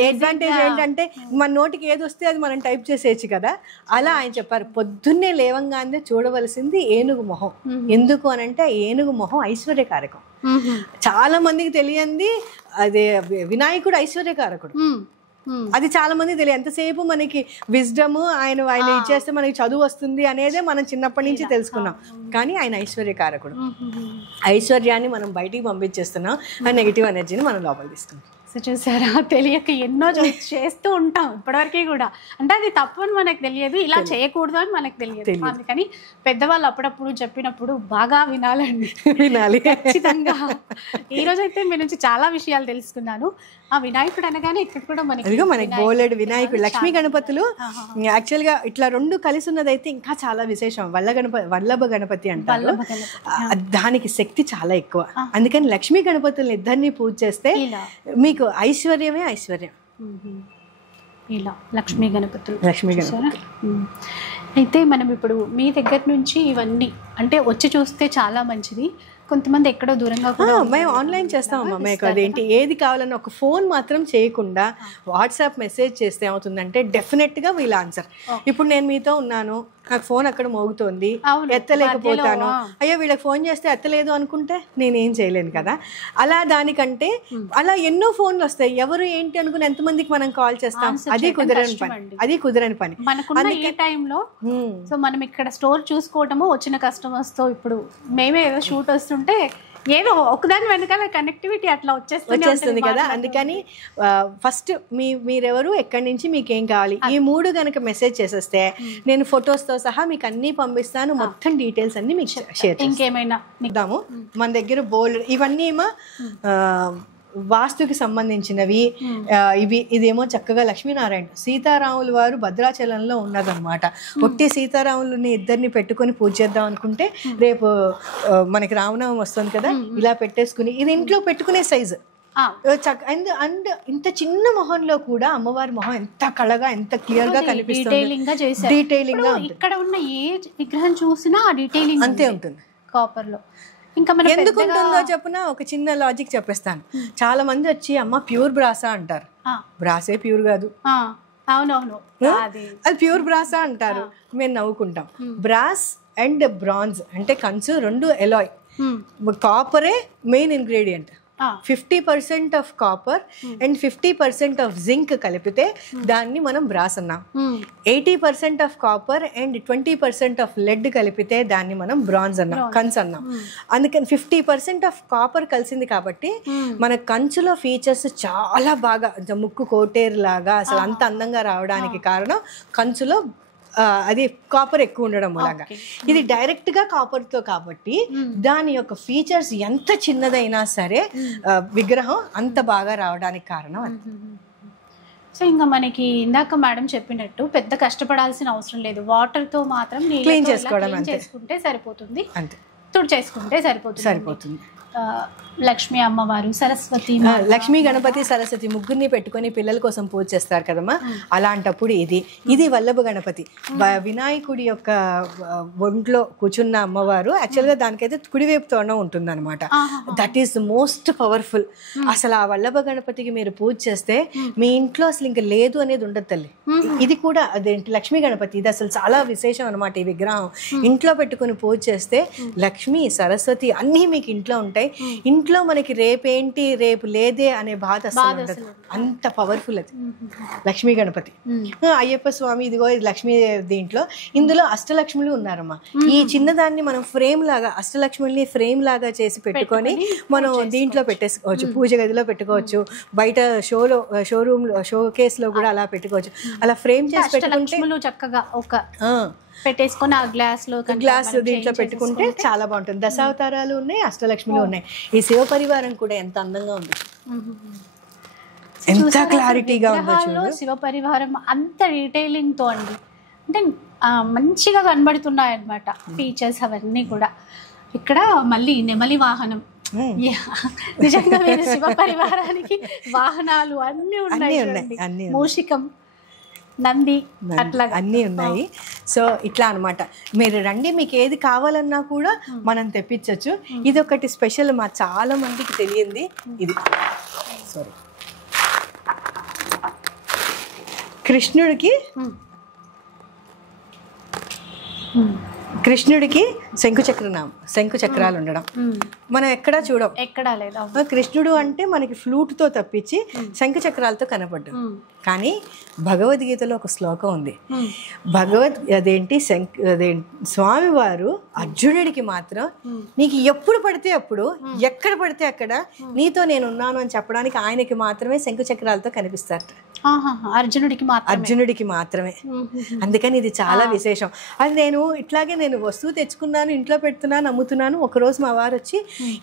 అడ్వాంటేజ్ ఏంటంటే మన నోటికి ఏది వస్తే అది మనం టైప్ చేసేయచ్చు కదా. అలా ఆయన చెప్పారు, పొద్దున్నే లేవంగానే చూడవలసింది ఏనుగు మొహం. ఎందుకు అని అంటే ఏనుగు మొహం ఐశ్వర్యకారకం. చాలా మందికి తెలియంది అదే వినాయకుడు ఐశ్వర్యకారకుడు. అది చాలా మంది తెలియదు. ఎంతసేపు మనకి విజ్డమ్ ఆయన ఇచ్చేస్తే మనకి చదువు వస్తుంది అనేదే మనం చిన్నప్పటి నుంచి తెలుసుకున్నాం. కానీ ఆయన ఐశ్వర్యకారకుడు. ఐశ్వర్యాన్ని మనం బయటికి పంపించేస్తున్నాం, ఆ నెగిటివ్ ఎనర్జీని మనం లోపల తీసుకుంటాం. సో చూసారా, తెలియక ఎన్నో చేస్తూ ఉంటాం ఇప్పటివరకు కూడా. అంటే అది తప్పు అని మనకు తెలియదు, ఇలా చేయకూడదు అని మనకు తెలియదు. అందుకని పెద్దవాళ్ళు అప్పుడప్పుడు చెప్పినప్పుడు బాగా వినాలి ఖచ్చితంగా. ఈ రోజు అయితే మీ నుంచి చాలా విషయాలు తెలుసుకున్నాను. ఆ వినాయకుడు అనగానే ఇక్కడ కూడా మనకి బోలెడు వినాయకుడు, లక్ష్మీ గణపతులు యాక్చువల్ గా ఇట్లా రెండు కలిసి ఉన్నదైతే ఇంకా చాలా విశేషం. వల్లభ గణపతి అంటారు, దానికి శక్తి చాలా ఎక్కువ. అందుకని లక్ష్మీ గణపతులను ఇద్దరిని పూజ చేస్తే మీకు ఐశ్వర్యమే ఐశ్వర్యం. ఇలా లక్ష్మీ గణపతులు. అయితే మనం ఇప్పుడు మీ దగ్గర నుంచి ఇవన్నీ అంటే వచ్చి చూస్తే చాలా మంచిది. కొంతమంది ఎక్కడో దూరంగా కూడా మేము ఆన్లైన్ చేస్తామమ్మా. మీకు అదేంటి ఏది కావాలన్నా ఒక ఫోన్ మాత్రం చేయకుండా వాట్సాప్ మెసేజ్ చేస్తే ఏమవుతుందంటే డెఫినెట్గా వీల్ ఆన్సర్. ఇప్పుడు నేను మీతో ఉన్నాను, నాకు ఫోన్ అక్కడ మోగుతోంది, ఎత్తలేకపోతాను, అయ్యో వీళ్ళకి ఫోన్ చేస్తే ఎత్తలేదు అనుకుంటే నేనేం చేయలేను కదా. అలా దానికంటే అలా ఎన్నో ఫోన్లు వస్తాయి, ఎవరు ఏంటి అనుకుని ఎంతమందికి మనం కాల్ చేస్తాం, అది కుదరని పని మనకున్న ఈ టైంలో. సో మనం ఇక్కడ స్టోర్ చూసుకోవటము, వచ్చిన కస్టమర్స్ తో ఇప్పుడు మేమే ఏదో షూట్ వస్తుంటే ఏదో ఒకదాని వెనకాల కనెక్టివిటీ అట్లా వచ్చేస్తుంది కదా. అందుకని ఫస్ట్ మీరెవరు, ఎక్కడి నుంచి, మీకేం కావాలి, ఈ 3 గనక మెసేజ్ చేసేస్తే నేను ఫొటోస్తో సహా మీకు అన్ని పంపిస్తాను, మొత్తం డీటెయిల్స్ అన్ని మీకు షేర్. ఇంకేమైనా ఇద్దాము. మన దగ్గర బోల్డ్ ఇవన్నీ ఏమో వాస్తుకి సంబంధించినవి. ఇదేమో చక్కగా లక్ష్మీనారాయణ సీతారాముల వారు భద్రాచలంలో ఉన్నదన్నమాట. ఒట్టి సీతారాములని ఇద్దరిని పెట్టుకొని పూజ చేద్దాం అనుకుంటే రేపు మనకి రామనవమి వస్తుంది కదా, ఇలా పెట్టేసుకుని ఇది ఇంట్లో పెట్టుకునే సైజు. అండ్ ఇంత చిన్న మొహంలో కూడా అమ్మవారి మొహం ఎంత కళగా, ఎంత క్లియర్ గా కనిపిస్తుంది. డీటెయిలింగ్ గా ఇక్కడ ఉన్న ఏ విగ్రహం చూసినా ఆ డీటెయిలింగ్ అంతే ఉంటుంది కాపర్ లో. ఇంకా ఎందుకు ఉంటుందో చెప్పిన ఒక చిన్న లాజిక్ చెప్పేస్తాను. చాలా మంది వచ్చి అమ్మ ప్యూర్ బ్రాసా అంటారు. బ్రాసే ప్యూర్ కాదు. అవునవును, అది ప్యూర్ బ్రాసా అంటారు. మేము నవ్వుకుంటాం. బ్రాస్ అండ్ బ్రాంజ్ అంటే కంచు రెండు ఎలాయ్. కాపరే main ingredient. 50% of copper and 50% of zinc కలిపితే దాన్ని మనం బ్రాస్ అన్నాం. 80% of copper and 20% of lead కలిపితే దాన్ని మనం బ్రాంజ్ అన్నాం, కంచు అన్నాం. అందుకని 50% ఆఫ్ కాపర్ కలిసింది కాబట్టి మన కంచులో ఫీచర్స్ చాలా బాగా, ముక్కు కోటేరు లాగా అసలు అంత అందంగా రావడానికి కారణం కంచులో అది కాపర్ ఎక్కువ ఉండడం అలాగా. ఇది డైరెక్ట్ గా కాపర్ తో కాబట్టి దాని యొక్క ఫీచర్స్ ఎంత చిన్నదైనా సరే విగ్రహం అంత బాగా రావడానికి కారణం అది. సో ఇంకా మనకి ఇందాక మేడం చెప్పినట్టు పెద్ద కష్టపడాల్సిన అవసరం లేదు, వాటర్ తో మాత్రం క్లీన్ చేసుకుంటే సరిపోతుంది, అంతే. తుడిచేసుకుంటే సరిపోతుంది. లక్ష్మీ అమ్మవారు, సరస్వతి, లక్ష్మీ గణపతి సరస్వతి ముగ్గురిని పెట్టుకొని పిల్లల కోసం పూజ చేస్తారు కదమ్మా. అలాంటప్పుడు ఇది వల్లభ గణపతి, వినాయకుడి యొక్క ఒంట్లో కూర్చున్న అమ్మవారు. యాక్చువల్గా దానికైతే కుడివైపు తోరణం ఉంటుందన్నమాట. That is most powerful. అసలు ఆ వల్లభ గణపతికి మీరు పూజ చేస్తే మీ ఇంట్లో అసలు ఇంకా లేదు అనేది ఉండదు తల్లి. ఇది కూడా అదేంటి లక్ష్మీ గణపతి, ఇది అసలు చాలా విశేషం అనమాట. ఈ విగ్రహం ఇంట్లో పెట్టుకుని పూజ చేస్తే లక్ష్మీ సరస్వతి అన్నీ మీకు ఇంట్లో ఉంటాయి. ఇంట్లో మనకి రేపేంటి రేపు లేదే అనే బాధ అసలు ఉండదు. అంత పవర్ఫుల్ అది లక్ష్మీ గణపతి. అయ్యప్ప స్వామి ఇదిగో ఇది లక్ష్మీ దీంట్లో, ఇందులో అష్టలక్ష్ములు ఉన్నారమ్మా. ఈ చిన్నదాన్ని మనం ఫ్రేమ్ లాగా, అష్టలక్ష్ముల్ని ఫ్రేమ్ లాగా చేసి పెట్టుకొని మనం దీంట్లో పెట్టేసుకోవచ్చు, పూజ గదిలో పెట్టుకోవచ్చు, బయట షోరూమ్ షో కేస్ లో కూడా అలా పెట్టుకోవచ్చు. అలా ఫ్రేమ్ చేసి పెట్టుకుంటే చక్కగా ఒక పెట్టేసుకొని ఆ గ్లాస్ దీంట్లో పెట్టుకుంటే చాలా బాగుంటుంది. దశావతారాలు ఉన్నాయి, అష్టలక్ష్మిలు ఉన్నాయి. ఈ శివ పరివారం కూడా ఎంత అందంగా ఉంది, ఎంత క్లారిటీగా ఉందో. శివ పరివారం అంత డీటెయిలింగ్ తో అండి, అంటే మంచిగా కనబడుతున్నాయి అన్నమాట ఫీచర్స్ అవన్నీ కూడా. ఇక్కడ మళ్ళీ నెమలి వాహనం, నిజంగా మీరు శివ పరివారానికి వాహనాలు అన్ని ఉన్నాయి, మూషికం, నంది, అట్లా అన్నీ ఉన్నాయి. సో ఇట్లా అనమాట. మీరు రండి, మీకు ఏది కావాలన్నా కూడా మనం తెప్పించవచ్చు. ఇది ఒకటి స్పెషల్, మా చాలా మందికి తెలియంది ఇది. సారీ, కృష్ణుడికి శంకు చక్రాలు ఉండడం మనం ఎక్కడా చూడం, ఎక్కడా లేదు. కృష్ణుడు అంటే మనకి ఫ్లూట్ తో తప్పించి శంకు చక్రాలతో కనపడ్డాడు. కానీ భగవద్గీతలో ఒక శ్లోకం ఉంది. అదేంటి స్వామివారు అర్జునుడికి మాత్రం నీకు ఎప్పుడు పడితే అప్పుడు, ఎక్కడ పడితే అక్కడ నీతో నేను ఉన్నాను అని చెప్పడానికి ఆయనకి మాత్రమే శంకు చక్రాలతో కనిపిస్తారు. అర్జునుడికి మాత్రమే. అందుకని ఇది చాలా విశేషం. అది నేను వస్తువు తెచ్చుకున్నాను, ఇంట్లో పెడుతున్నాను, అమ్ముతున్నాను. ఒకరోజు మా వారు వచ్చి,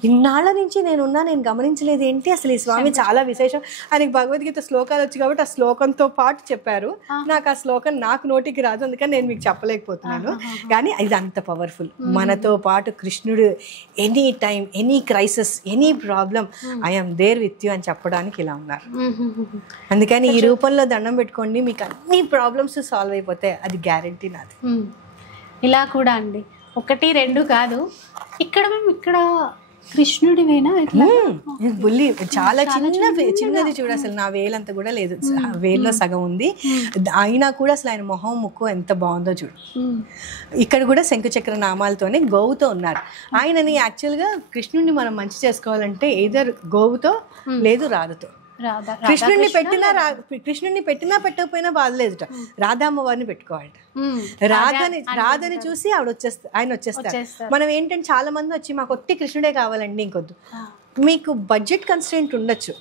ఇన్నాళ్ళ నుంచి నేను గమనించలేదు ఏంటి అసలు ఈ స్వామి చాలా విశేషం. ఆయనకి భగవద్గీత శ్లోకాలు వచ్చి కాబట్టి ఆ శ్లోకంతో పాటు చెప్పారు. నాకు ఆ శ్లోకం నాకు నోటికి రాదు, అందుకని నేను మీకు చెప్పలేకపోతున్నాను. కానీ ఇది అంత పవర్ఫుల్. మనతో పాటు కృష్ణుడు any time, any crisis, any problem, I'm there with you అని చెప్పడానికి ఇలా ఉన్నారు. అందుకని ఈ రూపంలో దండం పెట్టుకోండి, మీకు అన్ని ప్రాబ్లమ్స్ సాల్వ్ అయిపోతాయి, అది గ్యారంటీ నాది. ఇలా కూడా అండి, 1, 2 కాదు. ఇక్కడ కృష్ణుడివేనా బుల్లి చాలా చిన్నది చూడు, అసలు నా వేలంతా కూడా లేదు, వేల్లో సగం ఉంది. అయినా కూడా అసలు ఆయన మొహం ముక్కు ఎంత బాగుందో చూడు. ఇక్కడ కూడా శంఖచక్ర నామాలతోనే గోవుతో ఉన్నారు. ఆయనని యాక్చువల్గా కృష్ణుడిని మనం మంచి చేసుకోవాలంటే ఎయిదర్ గోవుతో లేదు రాధతో. కృష్ణుడిని పెట్టినా పెట్టకపోయినా బాధలేదుట, రాధామ్మవారిని పెట్టుకోవాలట. రాధని చూసి ఆయన వచ్చేస్తారు. మనం ఏంటంటే చాలా మంది వచ్చి మాకు ఒట్టి కృష్ణుడే కావాలండి ఇంకొద్దు. మీకు బడ్జెట్ కన్స్ట్రెంట్ ఉండొచ్చు,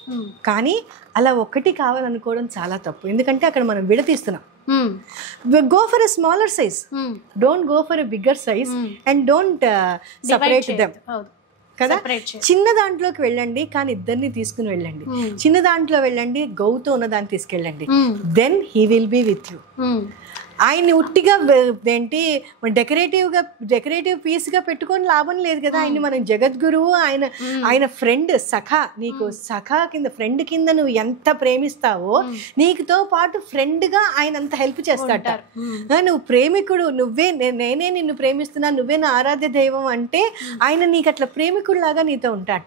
కానీ అలా ఒక్కటి కావాలనుకోవడం చాలా తప్పు. ఎందుకంటే అక్కడ మనం విడతీస్తున్నాం. Go for a smaller size. Don't go for a bigger size and don't separate them. కదా, చిన్న దాంట్లోకి వెళ్ళండి, కానీ ఇద్దరిని తీసుకుని వెళ్ళండి. చిన్న దాంట్లో వెళ్ళండి, గౌతో ఉన్న దాన్ని తీసుకెళ్ళండి. Then he will be with you. ఆయన్ని ఉట్టిగా ఏంటి డెకరేటివ్ పీస్గా పెట్టుకొని లాభం లేదు కదా. ఆయన్ని మనం జగద్గురువు, ఆయన ఫ్రెండ్, సఖా. నీకు సఖా కింద, ఫ్రెండ్ కింద నువ్వు ఎంత ప్రేమిస్తావో నీకుతో పాటు ఫ్రెండ్గా ఆయన అంత హెల్ప్ చేస్తాట. నువ్వు ప్రేమికుడు, నేనే నిన్ను ప్రేమిస్తున్నా, నువ్వే నా ఆరాధ్య దైవం అంటే ఆయన నీకు అట్లా ప్రేమికుడు లాగా నీతో ఉంటాట.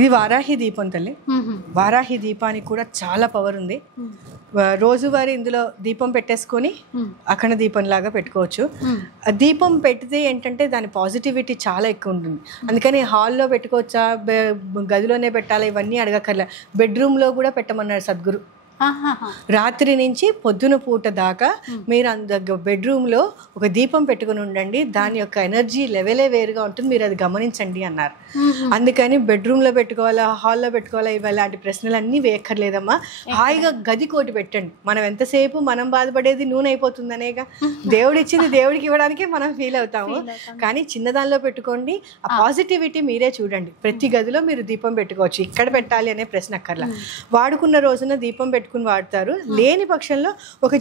ఇది వారాహి దీపం తల్లి. వారాహి దీపానికి కూడా చాలా పవర్ ఉంది. రోజువారీ ఇందులో దీపం పెట్టేసుకొని అఖండ దీపం లాగా పెట్టుకోవచ్చు. దీపం పెడితే ఏంటంటే దాని పాజిటివిటీ చాలా ఎక్కువ ఉంటుంది. అందుకని హాల్లో పెట్టుకోవచ్చా, గదిలోనే పెట్టాలా, ఇవన్నీ అడగక్కర్లే. బెడ్రూమ్లో కూడా పెట్టమన్నారు సద్గురు. రాత్రి నుంచి పొద్దున పూట దాకా మీరు బెడ్రూమ్లో ఒక దీపం పెట్టుకుని ఉండండి, దాని యొక్క ఎనర్జీ లెవెలే వేరుగా ఉంటుంది, మీరు అది గమనించండి అన్నారు. అందుకని బెడ్రూమ్లో పెట్టుకోవాలా, హాల్లో పెట్టుకోవాలా, ఇలాంటి ప్రశ్నలన్నీ వేయక్కర్లేదమ్మా. హాయిగా గది కోటి పెట్టండి. మనం ఎంతసేపు మనం బాధపడేది నూనె అయిపోతుందనేగా, దేవుడు ఇచ్చింది దేవుడికి ఇవ్వడానికి మనం ఫీల్ అవుతాము. కానీ చిన్నదానిలో పెట్టుకోండి, ఆ పాజిటివిటీ మీరే చూడండి. ప్రతి గదిలో మీరు దీపం పెట్టుకోవచ్చు. ఇక్కడ పెట్టాలి అనే ప్రశ్న అక్కర్లా. వాడుకున్న రోజున దీపం పెట్టుకుని వాడతారు. లేని పక్షంలో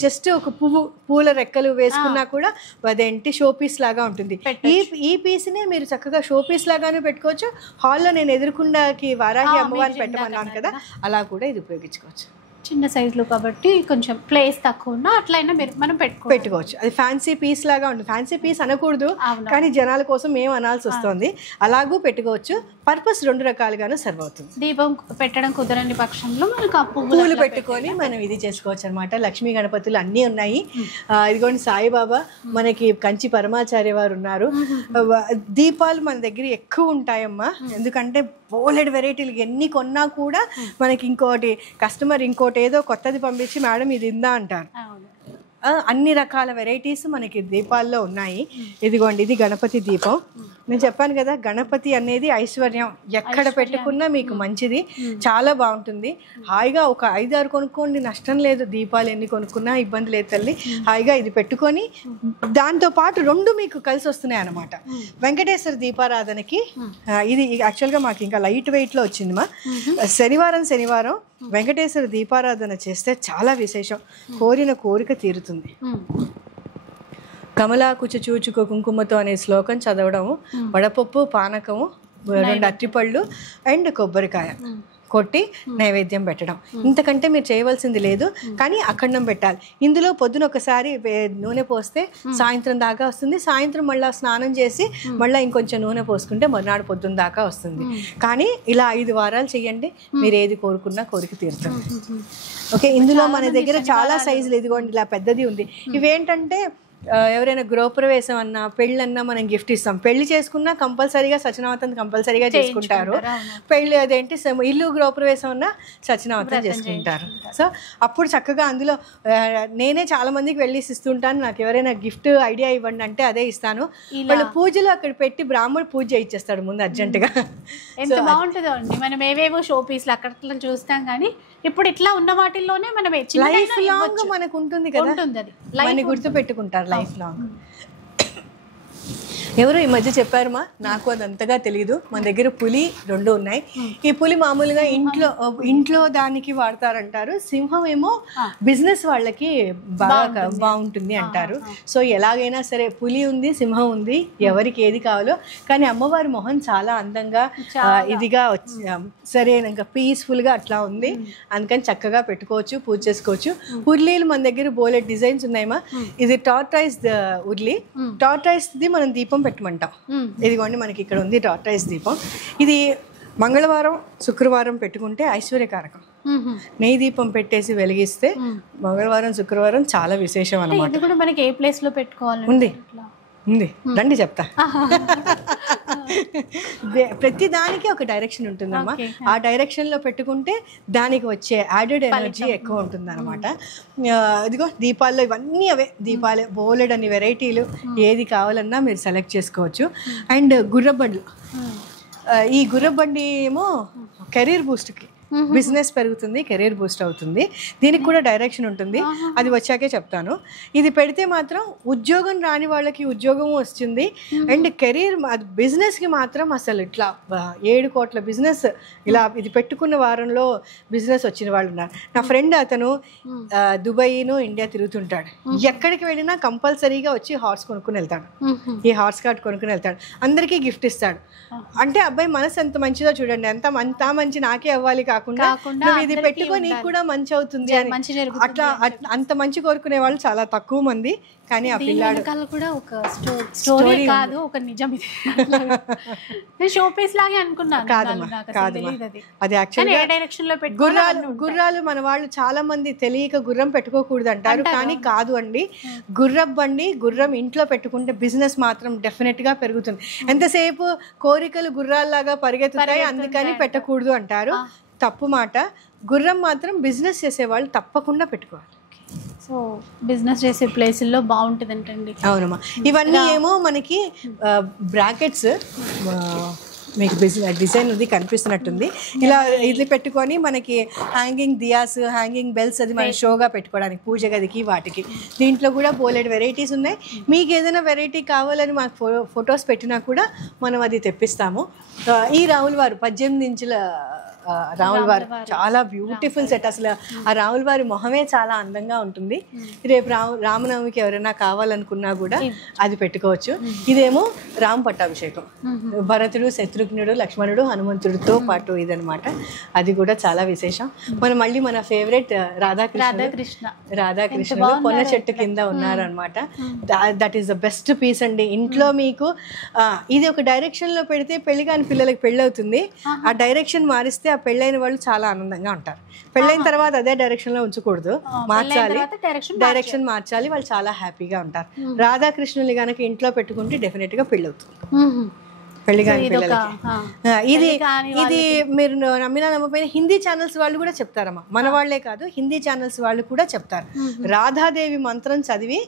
జస్ట్ ఒక పూల రెక్కలు వేసుకున్నా కూడా అదేంటి షో పీస్ లాగా ఉంటుంది. ఈ పీస్ నే మీరు చక్కగా షో పీస్ లాగానే పెట్టుకోవచ్చు. హాల్లో నేను ఎదురుకుండాకి వారాహి అమ్మవారిని పెట్టమన్నాను కదా, అలా కూడా ఇది ఉపయోగించుకోవచ్చు. చిన్న సైజులో కాబట్టి కొంచెం ప్లేస్ తక్కువ ఉన్నా అట్లయినా మనం పెట్టుకోవచ్చు. అది ఫ్యాన్సీ పీస్ లాగా ఉంటుంది. ఫ్యాన్సీ పీస్ అనకూడదు, కానీ జనాల కోసం ఏం అనాల్సి వస్తుంది. అలాగూ పెట్టుకోవచ్చు. పర్పస్ రెండు రకాలుగాను సర్వ్ అవుతుంది. దీపం పెట్టడం కుదరని పక్షంలో మనకు పూలు పెట్టుకొని మనం ఇది చేసుకోవచ్చు అనమాట. లక్ష్మీ గణపతులు అన్నీ ఉన్నాయి. ఇదిగోండి సాయిబాబా, మనకి కంచి పరమాచార్య వారు ఉన్నారు. దీపాలు మన దగ్గర ఎక్కువ ఉంటాయమ్మా, ఎందుకంటే బోలెడ్ వెరైటీలు ఎన్ని కొన్నా కూడా మనకి ఇంకోటి కస్టమర్ ఇంకోటి ఏదో కొత్తది పంపించి మేడం ఇది ఇందా అంటారు. అన్ని రకాల వెరైటీస్ మనకి దీపాల్లో ఉన్నాయి. ఇదిగోండి, ఇది గణపతి దీపం. నేను చెప్పాను కదా, గణపతి అనేది ఐశ్వర్యం. ఎక్కడ పెట్టుకున్నా మీకు మంచిది, చాలా బాగుంటుంది. హాయిగా ఒక 5-6 కొనుక్కోండి, నష్టం లేదు. దీపాలు ఎన్ని కొనుక్కున్నా ఇబ్బంది లేదు తల్లి. హాయిగా ఇది పెట్టుకొని దాంతో పాటు రెండు మీకు కలిసి వస్తున్నాయి అన్నమాట. వెంకటేశ్వర దీపారాధనకి ఇది యాక్చువల్గా మాకు ఇంకా లైట్ వెయిట్లో వచ్చింది మా. శనివారం వెంకటేశ్వర దీపారాధన చేస్తే చాలా విశేషం. కోరిన కోరిక తీరుతుంది. కమలాకుచ చూచుకో కుంకుమతో అనే శ్లోకం చదవడము, వడపప్పు, పానకము, 2 అరటిపళ్ళు అండ్ కొబ్బరికాయ కొట్టి నైవేద్యం పెట్టడం. ఇంతకంటే మీరు చేయవలసింది లేదు. కానీ అఖండం పెట్టాలి. ఇందులో పొద్దున ఒకసారి నూనె పోస్తే సాయంత్రం దాకా వస్తుంది. సాయంత్రం మళ్ళీ స్నానం చేసి మళ్ళీ ఇంకొంచెం నూనె పోసుకుంటే మర్నాడు పొద్దున్న దాకా వస్తుంది. కానీ ఇలా 5 వారాలు చెయ్యండి, మీరు ఏది కోరుకున్నా కోరిక తీరుతుంది. ఓకే, ఇందులో మన దగ్గర చాలా సైజులు, ఇదిగోండి ఇలా పెద్దది ఉంది. ఇవేంటంటే ఎవరైనా గృహప్రవేశం అన్నా పెళ్ళన్నా మనం గిఫ్ట్ ఇస్తాం. పెళ్లి చేసుకున్నా కంపల్సరీగా సత్యనావతం కంపల్సరీగా చేసుకుంటారు. పెళ్ళి అదేంటి ఇల్లు గృహప్రవేశం అన్నా సత్యనావతం చేసుకుంటారు. సో అప్పుడు చక్కగా అందులో నేనే చాలా మందికి వెళ్ళి ఇస్తుంటాను. నాకు ఎవరైనా గిఫ్ట్ ఐడియా ఇవ్వండి అంటే అదే ఇస్తాను. వాళ్ళు పూజలు అక్కడ పెట్టి బ్రాహ్మణుడు పూజ చేయిచ్చేస్తాడు ముందు అర్జెంటుగా. ఎంత బాగుంటుందో అండి. మనం ఏవేవో షో పీస్లు అక్కడ చూస్తాం, కానీ ఇప్పుడు ఇట్లా ఉన్న వాటిల్లోనే మనం లైఫ్ లాంగ్ మనకు ఉంటుంది కదా, మనని గుర్తు పెట్టుకుంటారు లైఫ్ లాంగ్. ఎవరు ఈ మధ్య చెప్పారమ్మా, నాకు అది అంతగా తెలియదు. మన దగ్గర పులి 2 ఉన్నాయి. ఈ పులి మామూలుగా ఇంట్లో దానికి వాడతారంటారు. సింహం ఏమో బిజినెస్ వాళ్ళకి బాగా బాగుంటుంది అంటారు. సో ఎలాగైనా సరే పులి ఉంది, సింహం ఉంది, ఎవరికి ఏది కావాలో. కానీ అమ్మవారి మొహం చాలా అందంగా ఇదిగా సరే ఇంకా పీస్ఫుల్గా అట్లా ఉంది. అందుకని చక్కగా పెట్టుకోవచ్చు, పూజ చేసుకోవచ్చు. ఉర్లీలు మన దగ్గర బోలెట్ డిజైన్స్ ఉన్నాయమ్మా. ఇది టార్టాయిస్ ఉర్లీ. టార్టాయిస్ది మనం దీపం పెట్టమంటాం. ఇదిగోండి మనకి ఇక్కడ ఉంది టార్టైస్ దీపం. ఇది మంగళవారం శుక్రవారం పెట్టుకుంటే ఐశ్వర్యకారకం. నెయ్యి దీపం పెట్టేసి వెలిగిస్తే మంగళవారం శుక్రవారం చాలా విశేషం అన్నమాట. ఇది కూడా మనకి ఏ ప్లేస్ లో పెట్టుకోవాలి? ఉంది రండి చెప్తా. ప్రతి దానికి ఒక డైరెక్షన్ ఉంటుందమ్మా. ఆ డైరెక్షన్ లో పెట్టుకుంటే దానికి వచ్చే యాడెడ్ ఎనర్జీ ఎక్కువ ఉంటుంది అనమాట. ఇదిగో దీపాల్లో ఇవన్నీ అవే దీపాలే, బోలెడ్ అన్ని వెరైటీలు, ఏది కావాలన్నా మీరు సెలెక్ట్ చేసుకోవచ్చు. అండ్ గుర్రబండ్లు, ఈ గుర్రబండి ఏమో కెరీర్ బూస్ట్కి, బిజినెస్ పెరుగుతుంది, కెరీర్ బూస్ట్ అవుతుంది. దీనికి కూడా డైరెక్షన్ ఉంటుంది, అది వచ్చాకే చెప్తాను. ఇది పెడితే మాత్రం ఉద్యోగం రాని వాళ్ళకి ఉద్యోగం వస్తుంది. అండ్ కెరీర్ బిజినెస్కి మాత్రం అసలు ఇట్లా 7 కోట్ల బిజినెస్ ఇలా ఇది పెట్టుకున్న వారంలో బిజినెస్ వచ్చిన వాళ్ళు ఉన్నారు. నా ఫ్రెండ్ అతను దుబాయ్ను ఇండియా తిరుగుతుంటాడు. ఎక్కడికి వెళ్ళినా కంపల్సరీగా వచ్చి హార్స్ కొనుక్కుని వెళ్తాడు. ఈ హార్స్ కార్ట్ కొనుక్కుని వెళ్తాడు, అందరికీ గిఫ్ట్ ఇస్తాడు. అంటే అబ్బాయి మనసు ఎంత మంచిదో చూడండి, అంత మంచి నాకే అవ్వాలి కాకుండా నువ్వు ఇది పెట్టుకో నీకు కూడా మంచి అవుతుంది అని. అట్లా అంత మంచి కోరుకునే వాళ్ళు చాలా తక్కువ మంది. కానీ ఆ పిల్లాడు కూడా ఒక స్టోరీ కాదు, ఒక నిజం. ఇది నేను షో పీస్ లాగే అనుకున్నాను. అది యాక్చువల్లీ గుర్రాలు మన వాళ్ళు చాలా మంది తెలియక గుర్రం పెట్టుకోకూడదు అంటారు, కానీ కాదు అండి. గుర్రం బండి, గుర్రం ఇంట్లో పెట్టుకుంటే బిజినెస్ మాత్రం డెఫినెట్ గా పెరుగుతుంది. ఎంతసేపు కోరికలు గుర్రాల్లాగా పరిగెత్తుతాయి, అందుకని పెట్టకూడదు అంటారు. తప్పు మాట. గుర్రం మాత్రం బిజినెస్ చేసే వాళ్ళు తప్పకుండా పెట్టుకోవాలి. సో బిజినెస్ చేసే ప్లేసుల్లో బాగుంటుంది అంటండి. అవునమ్మా. ఇవన్నీ ఏమో మనకి బ్రాకెట్స్, మీకు డిజైన్ ఉంది కనిపిస్తున్నట్టుంది. ఇలా ఇది పెట్టుకొని మనకి హ్యాంగింగ్ దియాస్, హ్యాంగింగ్ బెల్స్, అది మన షోగా పెట్టుకోవడానికి పూజ గదికి వాటికి. దీంట్లో కూడా బోలెడ్ వెరైటీస్ ఉన్నాయి. మీకు ఏదైనా వెరైటీ కావాలని మాకు ఫొటోస్ పెట్టినా కూడా మనం అది తెప్పిస్తాము. ఈ రాహుల్ వారు 18 ఇంచుల రాముల వారు చాలా బ్యూటిఫుల్ సెట్. అసలు ఆ రాముల వారి మొహమే చాలా అందంగా ఉంటుంది. రేపు రామనవమికి ఎవరైనా కావాలనుకున్నా కూడా అది పెట్టుకోవచ్చు. ఇదేమో రామ పట్టాభిషేకం, భరతుడు, శత్రుఘ్నుడు, లక్ష్మణుడు, హనుమంతుడితో పాటు ఇదనమాట. అది కూడా చాలా విశేషం. మనం మళ్ళీ మన ఫేవరెట్ రాధాకృష్ణుడు పొన్న చెట్టు కింద ఉన్నారనమాట. That is the best piece అండి. ఇంట్లో మీకు ఇది ఒక డైరెక్షన్ లో పెడితే పెళ్లి కాని పిల్లలకి పెళ్ళి అవుతుంది. ఆ డైరెక్షన్ మారిస్తే ఆ పెళ్ళైన వాళ్ళు చాలా ఆనందంగా ఉంటారు. పెళ్ళైన తర్వాత అదే డైరెక్షన్ లో ఉంచకూడదు, మార్చాలి, డైరెక్షన్ మార్చాలి, వాళ్ళు చాలా హ్యాపీగా ఉంటారు. రాధాకృష్ణుని గనక ఇంట్లో పెట్టుకుంటే డెఫినెట్ గా పెళ్ళి అవుతుంది. పెళ్లి కాని పిల్లలకి ఇది మీరు నమ్మినా నమ్మపోయినా హిందీ ఛానల్స్ వాళ్ళు కూడా చెప్తారమ్మా. మన వాళ్లే కాదు, హిందీ ఛానల్స్ వాళ్ళు కూడా చెప్తారు. రాధాదేవి మంత్రం చదివి,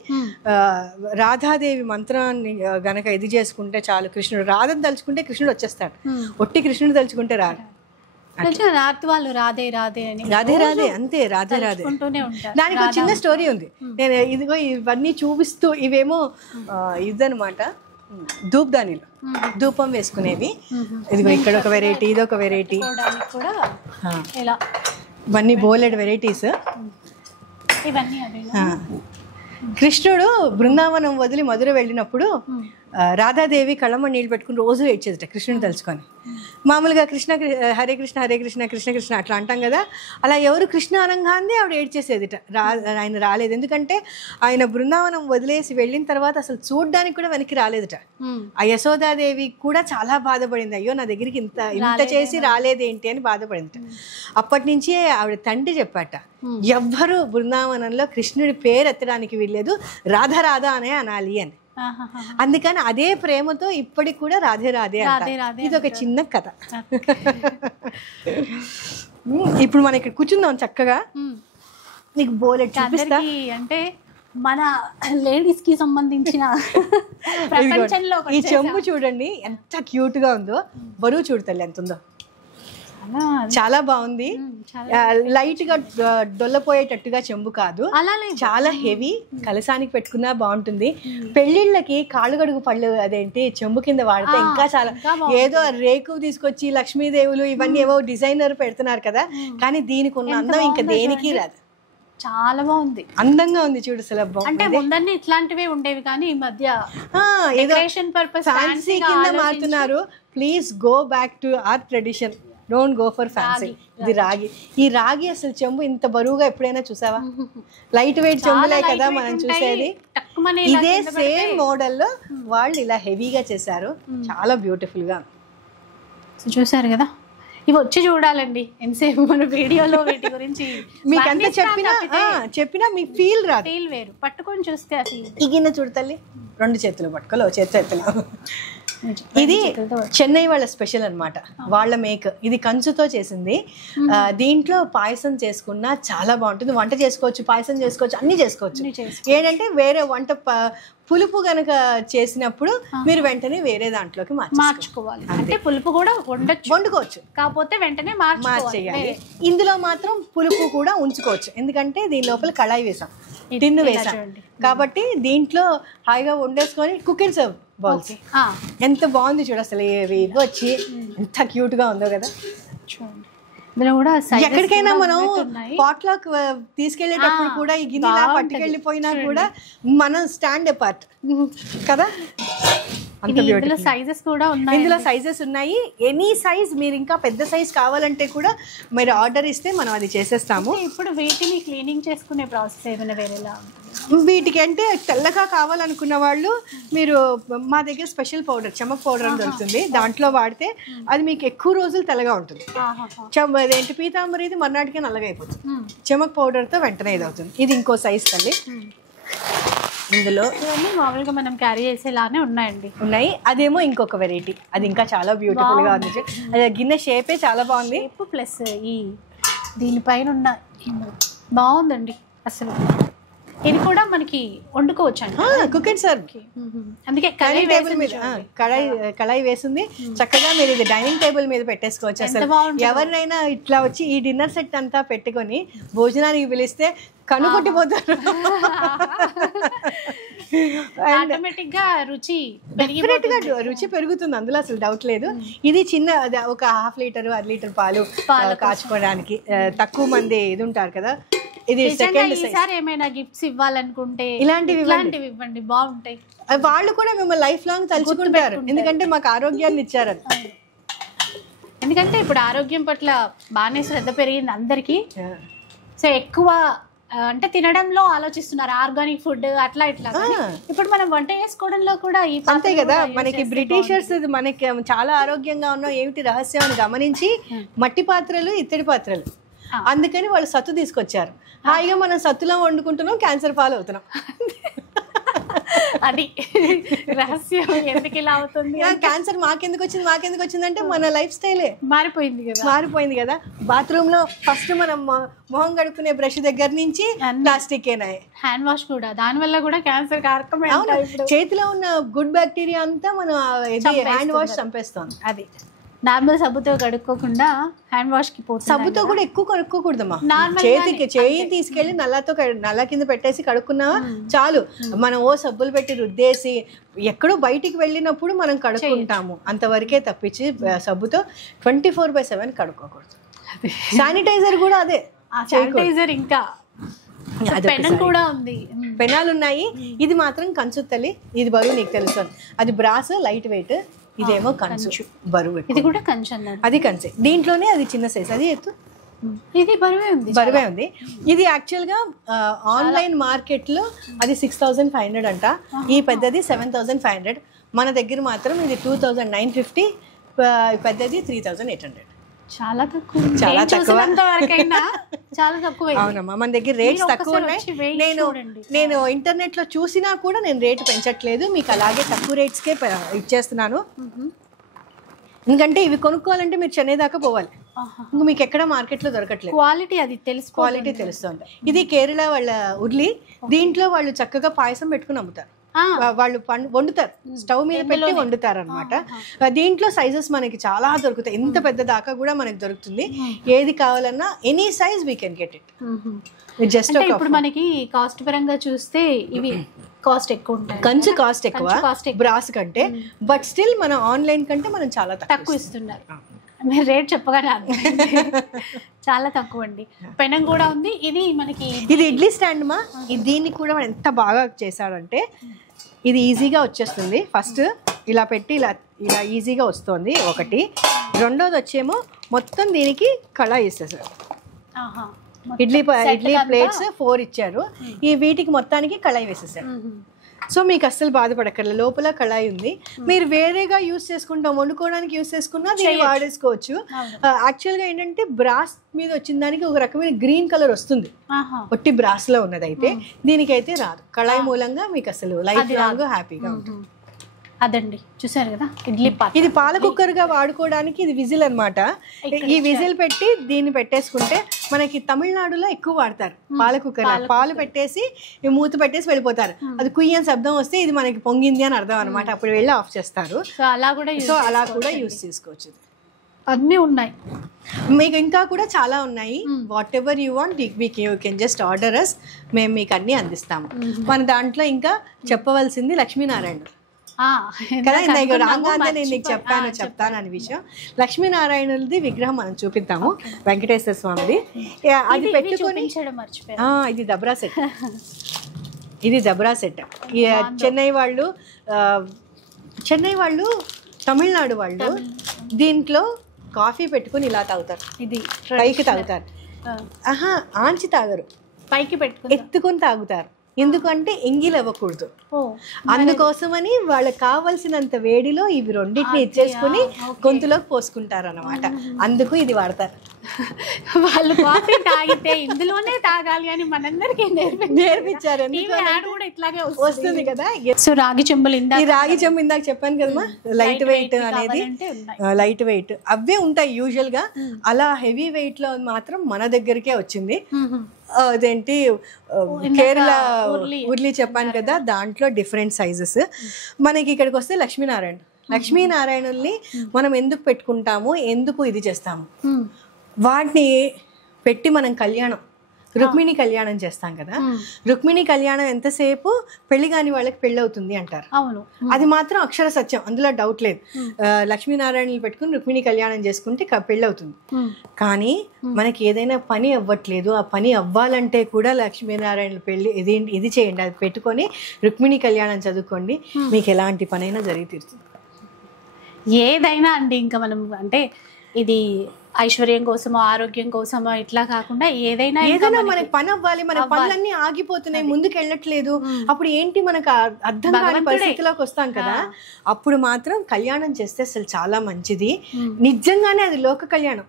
రాధాదేవి మంత్రాన్ని గనక ఇది చేసుకుంటే చాలు, కృష్ణుడు రాధను తలుచుకుంటే కృష్ణుడు వచ్చేస్తాడు. ఒట్టి కృష్ణుడు తలుచుకుంటే రాడు. రాధే అంతే, రాధే దానికి ఒక చిన్న స్టోరీ ఉంది. నేను ఇదిగో ఇవన్నీ చూపిస్తూ, ఇవేమో ఇదనమాట ధూప్దానీలు, ధూపం వేసుకునేవి. ఇదిగో ఇక్కడ ఒక వెరైటీ, ఇదొక వెరైటీ, ఇవన్నీ బోలెడ్ వెరైటీస్. కృష్ణుడు బృందావనం వదిలి మధుర వెళ్ళినప్పుడు రాధాదేవి కళ్ళమ్మ నీళ్ళు పెట్టుకుని రోజు ఏడ్చేదట కృష్ణుని తలుచుకొని. మామూలుగా కృష్ణ హరే కృష్ణ హరే కృష్ణ కృష్ణ కృష్ణ అట్లా అంటాం కదా, అలా ఎవరు కృష్ణ అనగానే ఆవిడ ఏడ్చేసేదిట. ఆయన రాలేదు, ఎందుకంటే ఆయన బృందావనం వదిలేసి వెళ్ళిన తర్వాత అసలు చూడ్డానికి కూడా వెనక్కి రాలేదట. ఆ యశోదాదేవి కూడా చాలా బాధపడింది, అయ్యో నా దగ్గరికి ఇంత చేసి రాలేదేంటి అని బాధపడింది. అప్పటి నుంచి ఆవిడ తండ్రి చెప్పాట, ఎవ్వరూ బృందావనంలో కృష్ణుడి పేరు ఎత్తడానికి వీల్లేదు, రాధా రాధా అనే అనాలి అని. అందుకని అదే ప్రేమతో ఇప్పటికి కూడా రాధే రాధే అంటారు. ఇది ఒక చిన్న కథ. ఇప్పుడు మనం ఇక్కడ కూర్చుందాం చక్కగా, నీకు బోలెట్ చూపిస్తా. అంటే మన లేడీస్ కి సంబంధించిన ప్రపంచంలో ఈ చెంబు చూడండి ఎంత క్యూట్ గా ఉందో, బరువు చూడతల్లి ఎంత ఉందో, చాలా బాగుంది. లైట్ గా డొల్లపోయేటట్టుగా చెంబు కాదు, చాలా హెవీ, కలసానికి పెట్టుకున్నా బాగుంటుంది. పెళ్లిళ్ళకి కాళ్ళుగడుగు పళ్ళు అదేంటి చెంబు కింద వాడితే ఇంకా చాలా, ఏదో రేకు తీసుకొచ్చి లక్ష్మీదేవులు ఇవన్నీ ఏవో డిజైనర్ పెడుతున్నారు కదా, కానీ దీనికి ఉన్న అందం ఇంకా దేనికి రాదు. చాలా బాగుంది, అందంగా ఉంది చూడు. సులభం అంటే ముందన్నీ ఇట్లాంటివే ఉండేవి, కానీ ఈ మధ్య ఫ్యాన్సీ కింద మారుతున్నారు. Please go back to our tradition. Don't go for fancy. ఇది రాగి. ఈ రాగి అసలు చెంబు ఇంత బరువుగా ఎప్పుడైనా చూసావా? లైట్ వెయిట్ చెంబులే కదా మనం చూసేది. ఇదే సేమ్ మోడల్లో వాళ్ళు ఇలా హెవీగా చేశారు, చాలా బ్యూటిఫుల్ గా. చూసారు కదా, ఇవి వచ్చి చూడాలండి ఎంతసేపు మన వీడియోలో వీటి గురించి మీకు అంత చెప్పినా మీ ఫీల్ రాదు. ఫీల్ వేరు, పట్టుకొని చూస్తే అసలు. ఈ గిన్నె చూడతల్లి, 2 చేతులు పట్టుకోలే, చేతులు. ఇది చెన్నై వాళ్ళ స్పెషల్ అన్నమాట, వాళ్ళ మేక్. ఇది కంచుతో చేసింది. దీంట్లో పాయసం చేసుకున్నా చాలా బాగుంటుంది. వంట చేసుకోవచ్చు, పాయసం చేసుకోవచ్చు, అన్ని చేసుకోవచ్చు. ఏంటంటే వేరే వంట పులుపు గనక చేసినప్పుడు మీరు వెంటనే వేరే దాంట్లోకి మార్చుకోవాలి. అంటే పులుపు కూడా వండుకోవచ్చు, కాకపోతే వెంటనే మార్చేయాలి. ఇందులో మాత్రం పులుపు కూడా ఉంచుకోవచ్చు, ఎందుకంటే దీని లోపల కళాయి వేసాం, టిన్ను వేసాం కాబట్టి దీంట్లో హాయిగా వండేసుకొని కుక్ అండ్ సర్వ్ బౌల్స్. ఎంత బాగుంది చూడు అసలు, ఇవి వచ్చి ఎంత క్యూట్ గా ఉందో కదా. ఎక్కడికైనా మనం పాట్లాక్ తీసుకెళ్లేటప్పుడు కూడా ఈ గిన్నెలా పట్టుకెళ్ళిపోయినా కూడా మనం స్టాండ్ అపార్ట్ కదా. ఇందులో సైజెస్ కూడా ఉన్నాయి. ఇందులో సైజెస్ ఉన్నాయి, ఎనీ సైజ్. మీరు ఇంకా పెద్ద సైజ్ కావాలంటే కూడా మీరు ఆర్డర్ ఇస్తే మనం అది చేసేస్తాము. ఇప్పుడు వీటిని క్లీనింగ్ చేసుకునే ప్రాసెస్ ఏమైనా వేరేలా ఉంటుంది? వీటికి అంటే తెల్లగా కావాలనుకున్న వాళ్ళు మీరు మా దగ్గర స్పెషల్ పౌడర్, చెమక్ పౌడర్ అని దొరుకుతుంది, దాంట్లో వాడితే అది మీకు ఎక్కువ రోజులు తెల్లగా ఉంటుంది. అదేంటి పీతాంబరిది మర్నాటికే నల్లగా అయిపోతుంది. చెమక్ పౌడర్తో వెంటనే ఇది అవుతుంది. ఇది ఇంకో సైజ్ తల్లి. ఇందులో ఇవన్నీ మామూలుగా మనం క్యారీ చేసేలానే ఉన్నాయి. అదేమో ఇంకొక వెరైటీ, అది ఇంకా చాలా బ్యూటిఫుల్ గా ఉంది. అది గిన్నె షేపే చాలా బాగుంది. ప్లస్ ఈ దీనిపైన ఉన్న బాగుందండి అసలు. ఇది కూడా మనకి వండుకోవచ్చు అండి, కుక్ అండ్ సర్వ్. అందుకే కళాయి వేసింది చక్కగా. మీరు ఇది డైనింగ్ టేబుల్ మీద పెట్టేసుకోవచ్చు. అసలు ఎవరినైనా ఇట్లా వచ్చి ఈ డిన్నర్ సెట్ అంతా పెట్టుకొని భోజనానికి పిలిస్తే కనుగొట్టిపోతారు. రుచి పెరుగుతుంది, అందులో అసలు డౌట్ లేదు. ఇది చిన్న ఒక 1/2 లీటర్ 1 లీటర్ పాలు కాచుకోవడానికి తక్కువ మంది ఇది ఉంటారు కదా. ఇది సెకండ్ సైజ్. ఏమైనా గిఫ్ట్స్ ఇవ్వాలనుకుంటే ఇలాంటివి ఇవ్వండి, బాగుంటాయి. వాళ్ళు కూడా మిమ్మల్ని లైఫ్ లాంగ్ తలుచుకుంటారు, ఎందుకంటే మాకు ఆరోగ్యాన్ని ఇచ్చారు. ఎందుకంటే ఇప్పుడు ఆరోగ్యం పట్ల బాగానే శ్రద్ధ పెరిగింది అందరికి. సో ఎక్కువ అంటే తినడంలో ఆలోచిస్తున్నారు, ఆర్గానిక్ ఫుడ్ అట్లా ఇట్లా. ఇప్పుడు మనం వంట చేసుకోవడంలో కూడా అంతే కదా. మనకి బ్రిటిషర్స్ మనకి చాలా ఆరోగ్యంగా ఉన్నాం, ఏమిటి రహస్యం అని గమనించి మట్టి పాత్రలు, ఇత్తడి పాత్రలు, అందుకని వాళ్ళు సత్తు తీసుకొచ్చారు. హాయిగా మనం సత్తులో వండుకుంటున్నాం, క్యాన్సర్ పాలవుతున్నాం. అది రహస్యం. ఎందుకు ఇలా అవుతుంది? క్యాన్సర్ మాకెందుకు వచ్చింది అంటే మన లైఫ్ స్టైలే మారిపోయింది కదా. బాత్రూమ్ లో ఫస్ట్ మనం మొహం కడుక్కునే బ్రష్ దగ్గర నుంచి ప్లాస్టిక్ హ్యాండ్ వాష్ కూడా, దాని వల్ల కూడా క్యాన్సర్ కారకమే. చేతిలో ఉన్న గుడ్ బ్యాక్టీరియా అంతా మనం హ్యాండ్ వాష్ చంపేస్తాం. అది నార్మల్ సబ్బుతో కడుక్కోకుండా హ్యాండ్ వాష్ కి పోతుంది. సబ్బుతో కూడా ఎక్కువ కడుక్కోకూడదమ్మా. చేయి తీసుకెళ్లి నల్ల కింద పెట్టేసి కడుక్కున్నావా చాలు. మనం సబ్బులు పెట్టి రుద్దేసి ఎక్కడో బయటికి వెళ్ళినప్పుడు మనం కడుక్కుంటాము, అంతవరకే తప్పించి సబ్బుతో 24/7 కడుక్కోకూడదు. శానిటైజర్ కూడా అదే. శానిటైజర్ ఇంకా పెనం కూడా ఉంది, పెనాలు ఉన్నాయి. ఇది మాత్రం కంచు తల్లి. ఇది బరువు నీకు తెలుసు, అది బ్రాస్ లైట్ వెయిట్, ఇదేమో కంచు బరువు. ఇది కూడా కంచు అన్నారు, అది కంచే. దీంట్లోనే అది చిన్న సైజ్, అది ఎత్తు, ఇది బరువే ఉంది. ఇది యాక్చువల్గా ఆన్లైన్ మార్కెట్లో అది 6500 అంట, ఈ పెద్దది 7500. మన దగ్గర మాత్రం ఇది 2950, పెద్దది 3800. చాలా తక్కువ. అవునమ్మా, మన దగ్గర రేట్స్ తక్కువ ఉన్నాయి. నేను ఇంటర్నెట్ లో చూసినా కూడా నేను రేటు పెంచట్లేదు, మీకు అలాగే తక్కువ రేట్స్కే ఇచ్చేస్తున్నాను. ఎందుకంటే ఇవి కొనుక్కోవాలంటే మీరు చెన్నై దాకా పోవాలి, ఇంకా మీకు ఎక్కడ మార్కెట్ లో దొరకట్లేదు. క్వాలిటీ తెలుస్తుంది. ఇది కేరళ వాళ్ళ ఉర్లి. దీంట్లో వాళ్ళు చక్కగా పాయసం పెట్టుకుని అమ్ముతారు. వాళ్ళు వండుతారు, స్టవ్ మీద పెట్టి వండుతారు అనమాట. దీంట్లో సైజెస్ మనకి చాలా దొరుకుతాయి, ఎంత పెద్ద దాకా కూడా మనకి దొరుకుతుంది. ఏది కావాలన్నా any size we can get it. Just ఇప్పుడు మనకి కాస్ట్ పరంగా చూస్తే ఇవి కాస్ట్ ఎక్కువ ఉంటాయి, కంచు కాస్ట్ ఎక్కువ బ్రాస్ కంటే, బట్ స్టిల్ మన ఆన్లైన్ కంటే మనం చాలా తక్కువ ఇస్తున్నారు. మీరు రేట్ చెప్పగానే చాలా తక్కువ అండి. పెనం కూడా ఉంది. ఇది మనకి ఇది ఇడ్లీ స్టాండ్ మా. దీన్ని కూడా ఎంత బాగా చేశాడంటే ఇది ఈజీగా వచ్చేస్తుంది. ఫస్ట్ ఇలా పెట్టి ఇలా ఈజీగా వస్తుంది ఒకటి. రెండోది వచ్చేమో మొత్తం దీనికి కళాయి వేసేసారు. ఇడ్లీ ప్లేట్స్ 4 ఇచ్చారు. ఈ వీటికి మొత్తానికి కళాయి వేసేసారు. సో మీకు అస్సలు బాధపడక్కర్లేదు, లోపల కళాయి ఉంది. మీరు వేరేగా యూస్ చేసుకుంటాం, వండుకోవడానికి యూస్ చేసుకున్నా దీన్ని వాడేసుకోవచ్చు. యాక్చువల్గా ఏంటంటే బ్రాస్ మీద వచ్చిన దానికి ఒక రకమైన గ్రీన్ కలర్ వస్తుంది, ఒట్టి బ్రాస్ లో ఉన్నదైతే. దీనికైతే రాదు, కళాయి మూలంగా మీకు అసలు లైఫ్ లాంగ్ హ్యాపీగా ఉంటుంది. అదండి చూసారు కదా ఇడ్లీ పాత్ర. ఇది పాల కుక్కర్ గా వాడుకోవడానికి ఇది విజిల్ అన్నమాట. ఈ విజిల్ పెట్టి దీన్ని పెట్టేసుకుంటే మనకి తమిళనాడులో ఎక్కువ వాడతారు పాల కుక్కర్. పాలు పెట్టేసి మూత పెట్టేసి వెళ్ళిపోతారు, అది కుయ్యని శబ్దం వస్తే ఇది మనకి పొంగింది అని అర్థం అనమాట. అప్పుడు వెళ్ళి ఆఫ్ చేస్తారు. సో అలా కూడా యూస్ చేసుకోవచ్చు. అన్నీ ఉన్నాయి మీకు, ఇంకా కూడా చాలా ఉన్నాయి. Whatever you want you can just order us, మేము మీకు అన్ని అందిస్తాము. మన దాంట్లో ఇంకా చెప్పవలసింది లక్ష్మీనారాయణ కదా. రాగానే నేను నీకు చెప్తాను అనే విషయం. లక్ష్మీనారాయణది విగ్రహం మనం చూపిద్దాము, వెంకటేశ్వర స్వామిది. అది పెట్టుకొని ఇది దబ్రా సెట్. ఇది దబ్రా సెట్. చెన్నై వాళ్ళు తమిళనాడు వాళ్ళు దీంట్లో కాఫీ పెట్టుకుని ఇలా తాగుతారు. ఇది పైకి తాగుతారు, ఆంచి తాగరు, పైకి పెట్టుకుని ఎత్తుకొని తాగుతారు. ఎందుకంటే ఎంగిల్ అవ్వకూడదు, అందుకోసమని వాళ్ళకి కావలసినంత వేడిలో ఇవి రెండింటిని ఇచ్చేసుకుని గొంతులోకి పోసుకుంటారు అన్నమాట. అందుకు ఇది వాడతారు. వాళ్ళు కాఫీ తాగితే ఇందులోనే తాగాలి అని మనందరికీ నేర్పించారు. వస్తుంది కదా. సో రాగి చెంబులు, ఈ రాగి చెంబు ఇందాక చెప్పాను కదమ్మా, లైట్ వెయిట్ అనేది, లైట్ వెయిట్ అవే ఉంటాయి యూజువల్ గా. అలా హెవీ వెయిట్ లో మాత్రం మన దగ్గరికే వచ్చింది. అదేంటి కేరళ ఉర్లీ చెప్పాను కదా, దాంట్లో డిఫరెంట్ సైజెస్. మనకి ఇక్కడికి వస్తే లక్ష్మీనారాయణుల్ని మనం ఎందుకు పెట్టుకుంటాము, ఎందుకు ఇది చేస్తాము, వాటిని పెట్టి మనం కళ్యాణం, రుక్మిణి కళ్యాణం చేస్తాం కదా. రుక్మిణి కళ్యాణం ఎంతసేపు పెళ్లి కాని వాళ్ళకి పెళ్లి అవుతుంది అంటారు. అవును, అది మాత్రం అక్షర సత్యం, అందులో డౌట్ లేదు. లక్ష్మీనారాయణలు పెట్టుకుని రుక్మిణి కళ్యాణం చేసుకుంటే పెళ్లి అవుతుంది. కానీ మనకి ఏదైనా పని అవ్వట్లేదు, ఆ పని అవ్వాలంటే కూడా లక్ష్మీనారాయణలు పెళ్లి ఇది చేయండి, అది పెట్టుకొని రుక్మిణి కళ్యాణం చదువుకోండి, మీకు ఎలాంటి పనైనా జరిగి తీరుతుంది. ఏదైనా అండి, ఇంకా మనం అంటే ఇది ఐశ్వర్యం కోసమో ఆరోగ్యం కోసమో ఇట్లా కాకుండా ఏదైనా మనకి పని అవ్వాలి, మన పనులన్నీ ఆగిపోతున్నాయి, ముందుకు వెళ్ళట్లేదు, అప్పుడు ఏంటి మనకు అర్థం కాని పరిస్థితిలోకి వస్తాం కదా. అప్పుడు మాత్రం కళ్యాణం చేస్తే అసలు చాలా మంచిది. నిజంగానే అది లోక కళ్యాణం,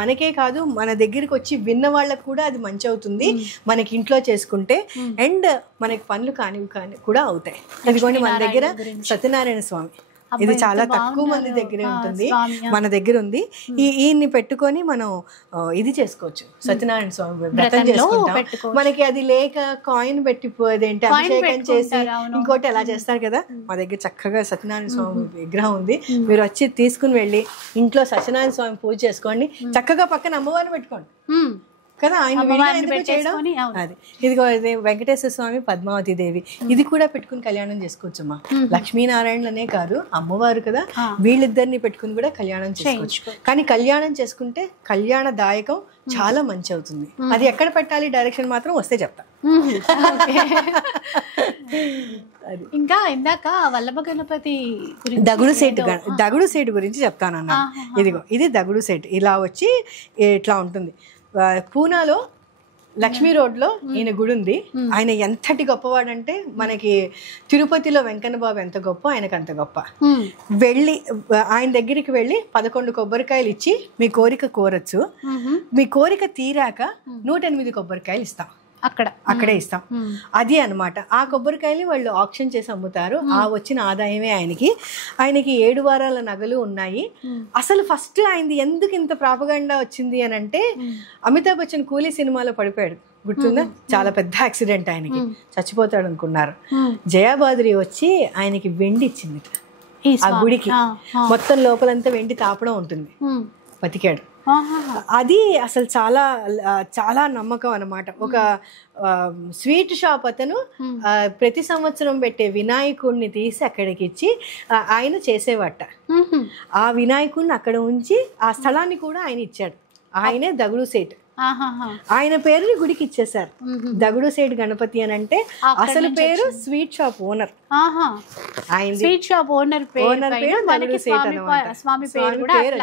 మనకే కాదు మన దగ్గరికి వచ్చి విన్న వాళ్ళకు కూడా అది మంచి అవుతుంది మనకి ఇంట్లో చేసుకుంటే. అండ్ మనకి పనులు కాని కూడా అవుతాయి. ఇదిగోండి మన దగ్గర సత్యనారాయణ స్వామి, ఇది చాలా తక్కువ మంది దగ్గరే ఉంటుంది, మన దగ్గర ఉంది. ఈయన్ని పెట్టుకొని మనం ఇది చేసుకోవచ్చు, సత్యనారాయణ స్వామి వ్రతం చేసుకుంటాం. మనకి అది లేక కాయిన్ పెట్టి అదేంటి అభిషేకం చేసి ఇంకోటి ఎలా చేస్తారు కదా. మా దగ్గర చక్కగా సత్యనారాయణ స్వామి విగ్రహం ఉంది, మీరు వచ్చి తీసుకుని వెళ్ళి ఇంట్లో సత్యనారాయణ స్వామి పూజ చేసుకోండి. చక్కగా పక్కన అమ్మవారిని పెట్టుకోండి కదా, ఆయన చేయడం. అది ఇదిగో వెంకటేశ్వర స్వామి, పద్మావతి దేవి, ఇది కూడా పెట్టుకుని కళ్యాణం చేసుకోవచ్చమ్మా. లక్ష్మీనారాయణలనే కాదు, అమ్మవారు కదా, వీళ్ళిద్దరిని పెట్టుకుని కూడా కళ్యాణం చేసుకోవచ్చు. కానీ కళ్యాణం చేసుకుంటే కళ్యాణదాయకం చాలా మంచి అవుతుంది. అది ఎక్కడ పెట్టాలి డైరెక్షన్ మాత్రం వస్తే చెప్తా. ఇంకా ఇందాక వల్లభ గణపతి దగుడు సెట్ గురించి చెప్తానన్నా. ఇదిగో ఇది దగుడు సెట్, ఇలా వచ్చి ఇట్లా ఉంటుంది. పూనాలో లక్ష్మీ రోడ్లో ఈయన గుడి ఉంది. ఆయన ఎంతటి గొప్పవాడంటే మనకి తిరుపతిలో వెంకన్న బాబు ఎంత గొప్ప, ఆయనకు అంత గొప్ప. వెళ్ళి ఆయన దగ్గరికి వెళ్ళి 11 కొబ్బరికాయలు ఇచ్చి మీ కోరిక కోరచ్చు. మీ కోరిక తీరాక 108 కొబ్బరికాయలు ఇస్తాం, అక్కడే ఇస్తాం. అది అన్నమాట. ఆ కొబ్బరికాయలు వాళ్ళు ఆక్షన్ చేసి అమ్ముతారు. ఆ వచ్చిన ఆదాయమే ఆయనకి 7 వారాల నగలు ఉన్నాయి. అసలు ఫస్ట్ ఆయనది ఎందుకు ఇంత ప్రాపగండా వచ్చింది అని అంటే, అమితాబ్ బచ్చన్ కూలీ సినిమాలో పడిపోయాడు, గుర్తుందా? చాలా పెద్ద యాక్సిడెంట్, ఆయనకి చచ్చిపోతాడు అనుకున్నారు. జయాబాద్రి వచ్చి ఆయనకి వెండి ఇచ్చింది ఆ గుడికి. మొత్తం లోపలంతా వెండి తాపడం ఉంటుంది, బతికాడు. అది అసలు చాలా చాలా నమ్మకం అన్నమాట. ఒక స్వీట్ షాప్ అతను ప్రతి సంవత్సరం పెట్టే వినాయకుడిని తీసి అక్కడికి ఇచ్చి ఆయన చేసేవాట. ఆ వినాయకుడిని అక్కడ ఉంచి ఆ స్థలాన్ని కూడా ఆయన ఇచ్చాడు. ఆయనే దగుడు సేట్. ఆయన పేరుని గుడికి ఇచ్చేసారు. దగుడు సేటు గణపతి అని అంటే అసలు పేరు స్వీట్ షాప్ ఓనర్. ఆయన స్వీట్ షాప్ ఓనర్ పేరు దగుడు సేట్ అన్నమాట. స్వామి పేరు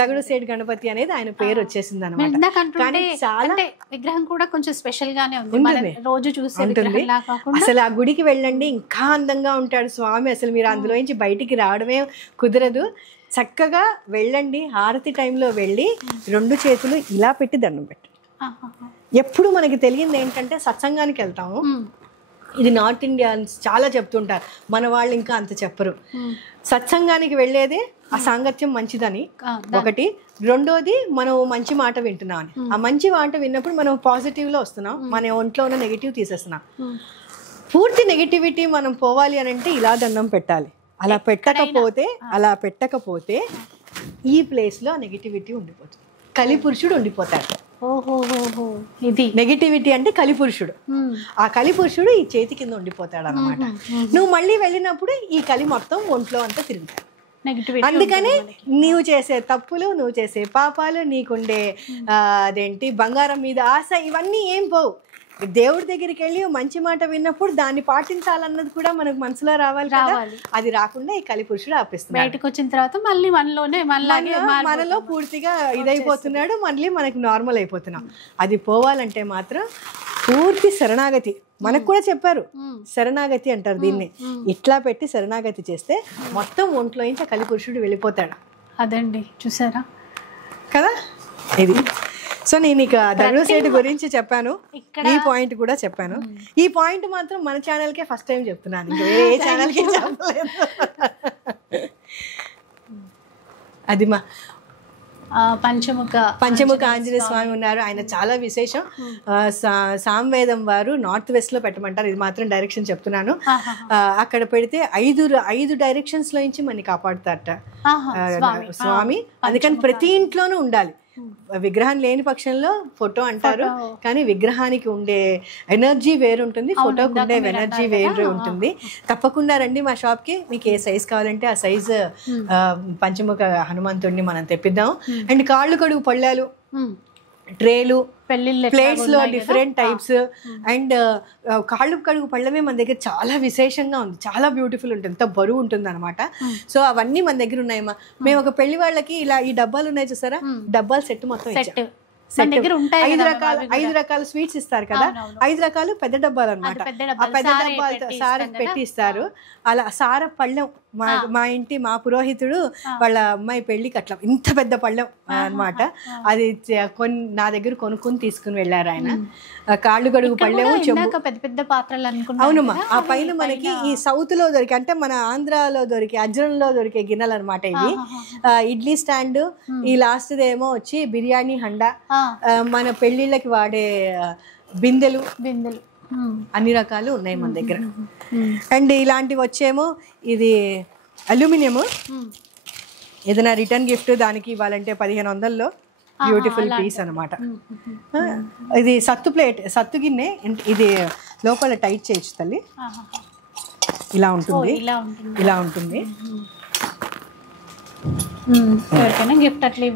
దగుడు సేటు గణపతి అనేది ఆయన పేరు వచ్చేసింది అనమాట. కానీ అంటే విగ్రహం కూడా కొంచెం స్పెషల్ గానే ఉంది, రోజు చూసే విగ్రహంలా కాకుండా. అసలు ఆ గుడికి వెళ్ళండి, ఇంకా అందంగా ఉంటాడు స్వామి. అసలు మీరు అందులో నుంచి బయటికి రావడమే కుదరదు. చక్కగా వెళ్ళండి, హారతి టైంలో వెళ్ళి 2 చేతులు ఇలా పెట్టి దండం పెట్టండి. ఎప్పుడు మనకి తెలియంది ఏంటంటే సత్సంగానికి వెళ్తాము, ఇది నార్త్ ఇండియన్స్ చాలా చెప్తుంటారు, మన వాళ్ళు ఇంకా అంత చెప్పరు. సత్సంగానికి వెళ్ళేదే ఆ సాంగత్యం మంచిదని ఒకటి. రెండోది మనం మంచి మాట వింటున్నాం. ఆ మంచి మాట విన్నప్పుడు మనం పాజిటివ్లో వస్తున్నాం, మన ఒంట్లో ఉన్న నెగిటివ్ తీసేస్తున్నాం. పూర్తి నెగిటివిటీ మనం పోవాలి అని అంటే ఇలా దండం పెట్టాలి. అలా పెట్టకపోతే ఈ ప్లేస్లో నెగిటివిటీ ఉండిపోతుంది, కలిపురుషుడు ఉండిపోతాడు. ఇది నెగిటివిటీ అంటే కలిపురుషుడు. ఆ కలిపురుషుడు ఈ చేతి కింద ఉండిపోతాడు అన్నమాట. నువ్వు మళ్ళీ వెళ్ళినప్పుడు ఈ కలి మొత్తం ఒంట్లో అంతా తిరుగుతాడు. అందుకని నువ్వు చేసే తప్పులు, నువ్వు చేసే పాపాలు, నీకుండే అదేంటి బంగారం మీద ఆశ, ఇవన్నీ ఏం పోవు. దేవుడి దగ్గరికి వెళ్ళి మంచి మాట విన్నప్పుడు దాన్ని పాటించాలన్నది కూడా మనకు మనసులో రావాలి కదా. అది రాకుండా ఈ కలిపురుషుడు ఆపిస్తున్నాడు. బయటకు వచ్చిన తర్వాత మళ్ళీ మనలో పూర్తిగా ఇదైపోతున్నాడు, మళ్ళీ మనకి నార్మల్ అయిపోతున్నాం. అది పోవాలంటే మాత్రం పూర్తి శరణాగతి. మనకు కూడా చెప్పారు శరణాగతి అంటారు దీన్ని. ఇట్లా పెట్టి శరణాగతి చేస్తే మొత్తం ఒంట్లో నుంచి కలిపురుషుడు వెళ్ళిపోతాడు. అదండి చూసారా కదా ఇది. సో నేను ఇక దగుడు సేటు గురించి చెప్పాను, ఈ పాయింట్ కూడా చెప్పాను. ఈ పాయింట్ మాత్రం మన ఛానల్కే ఫస్ట్ టైం చెప్తున్నాను, ఇంకా వేరే ఏ ఛానల్కి చెప్పలేదు. అది మా పంచముఖ ఆంజనేయ స్వామి ఉన్నారు. ఆయన చాలా విశేషం. సామవేదం వారు నార్త్ వెస్ట్ లో పెట్టమంటారు, ఇది మాత్రం డైరెక్షన్ చెప్తున్నాను. అక్కడ పెడితే 5 డైరెక్షన్స్ లో నుంచి మనని కాపాడుతారట స్వామి. అందుకని ప్రతి ఇంట్లోనూ ఉండాలి. విగ్రహం లేని పక్షంలో ఫోటో అంటారు, కానీ విగ్రహానికి ఉండే ఎనర్జీ వేరు ఉంటుంది, ఫోటోకి ఉండే ఎనర్జీ వేరు ఉంటుంది. తప్పకుండా రండి మా షాప్ కి. మీకు ఏ సైజ్ కావాలంటే ఆ సైజ్ పంచముఖ హనుమంతుడిని మనం తెప్పిద్దాం. అండ్ కాళ్ళు కడుగు పళ్ళాలు, ట్రేలు, ప్లేట్స్ లో డిఫరెంట్ టైప్స్. అండ్ కాళ్ళు కడుగు పళ్ళమే మన దగ్గర చాలా విశేషంగా ఉంది, చాలా బ్యూటిఫుల్ ఉంటుంది, ఎంత బరువు ఉంటుంది అనమాట. సో అవన్నీ మన దగ్గర ఉన్నాయమ్మా. మేము ఒక పెళ్లి వాళ్ళకి ఇలా ఈ డబ్బాలు ఉన్నాయి చూసారా, డబ్బాలు సెట్ మొత్తం 5 రకాల స్వీట్స్ ఇస్తారు కదా, 5 రకాలు పెద్ద డబ్బాలు అనమాట. ఆ పెద్ద డబ్బాలతో సార పెట్టి ఇస్తారు. అలా సార పళ్ళెం మా ఇంటి మా పురోహితుడు వాళ్ళ అమ్మాయి పెళ్లికి అట్లా ఇంత పెద్ద పళ్ళెం అన్నమాట. అది నా దగ్గర కొనుక్కొని తీసుకుని వెళ్ళారు ఆయన. కాళ్ళు గడుగు పళ్ళెము, పెద్ద పెద్ద పాత్రలు. అవునమ్మా. ఆ పైన మనకి ఈ సౌత్ లో దొరికే, అంటే మన ఆంధ్రాలో దొరికే, అజ్రంలో దొరికే గిన్నెలు అనమాట ఇవి. ఇడ్లీ స్టాండ్, ఈ లాస్ట్ ఏమో వచ్చి బిర్యానీ హండా, మన పెళ్లిళ్ళకి వాడే బిందెలు అన్ని రకాలు ఉన్నాయి మన దగ్గర. అండ్ ఇలాంటివి వచ్చేమో ఇది అల్యూమినియం. ఏదైనా రిటర్న్ గిఫ్ట్ దానికి ఇవ్వాలంటే 1500లో బ్యూటిఫుల్ పీస్ అనమాట. ఇది సత్తు ప్లేట్, సత్తు గిన్నె. ఇది లోపల టైట్ చేయొచ్చు తల్లి, ఇలా ఉంటుంది, ఇలా ఉంటుంది.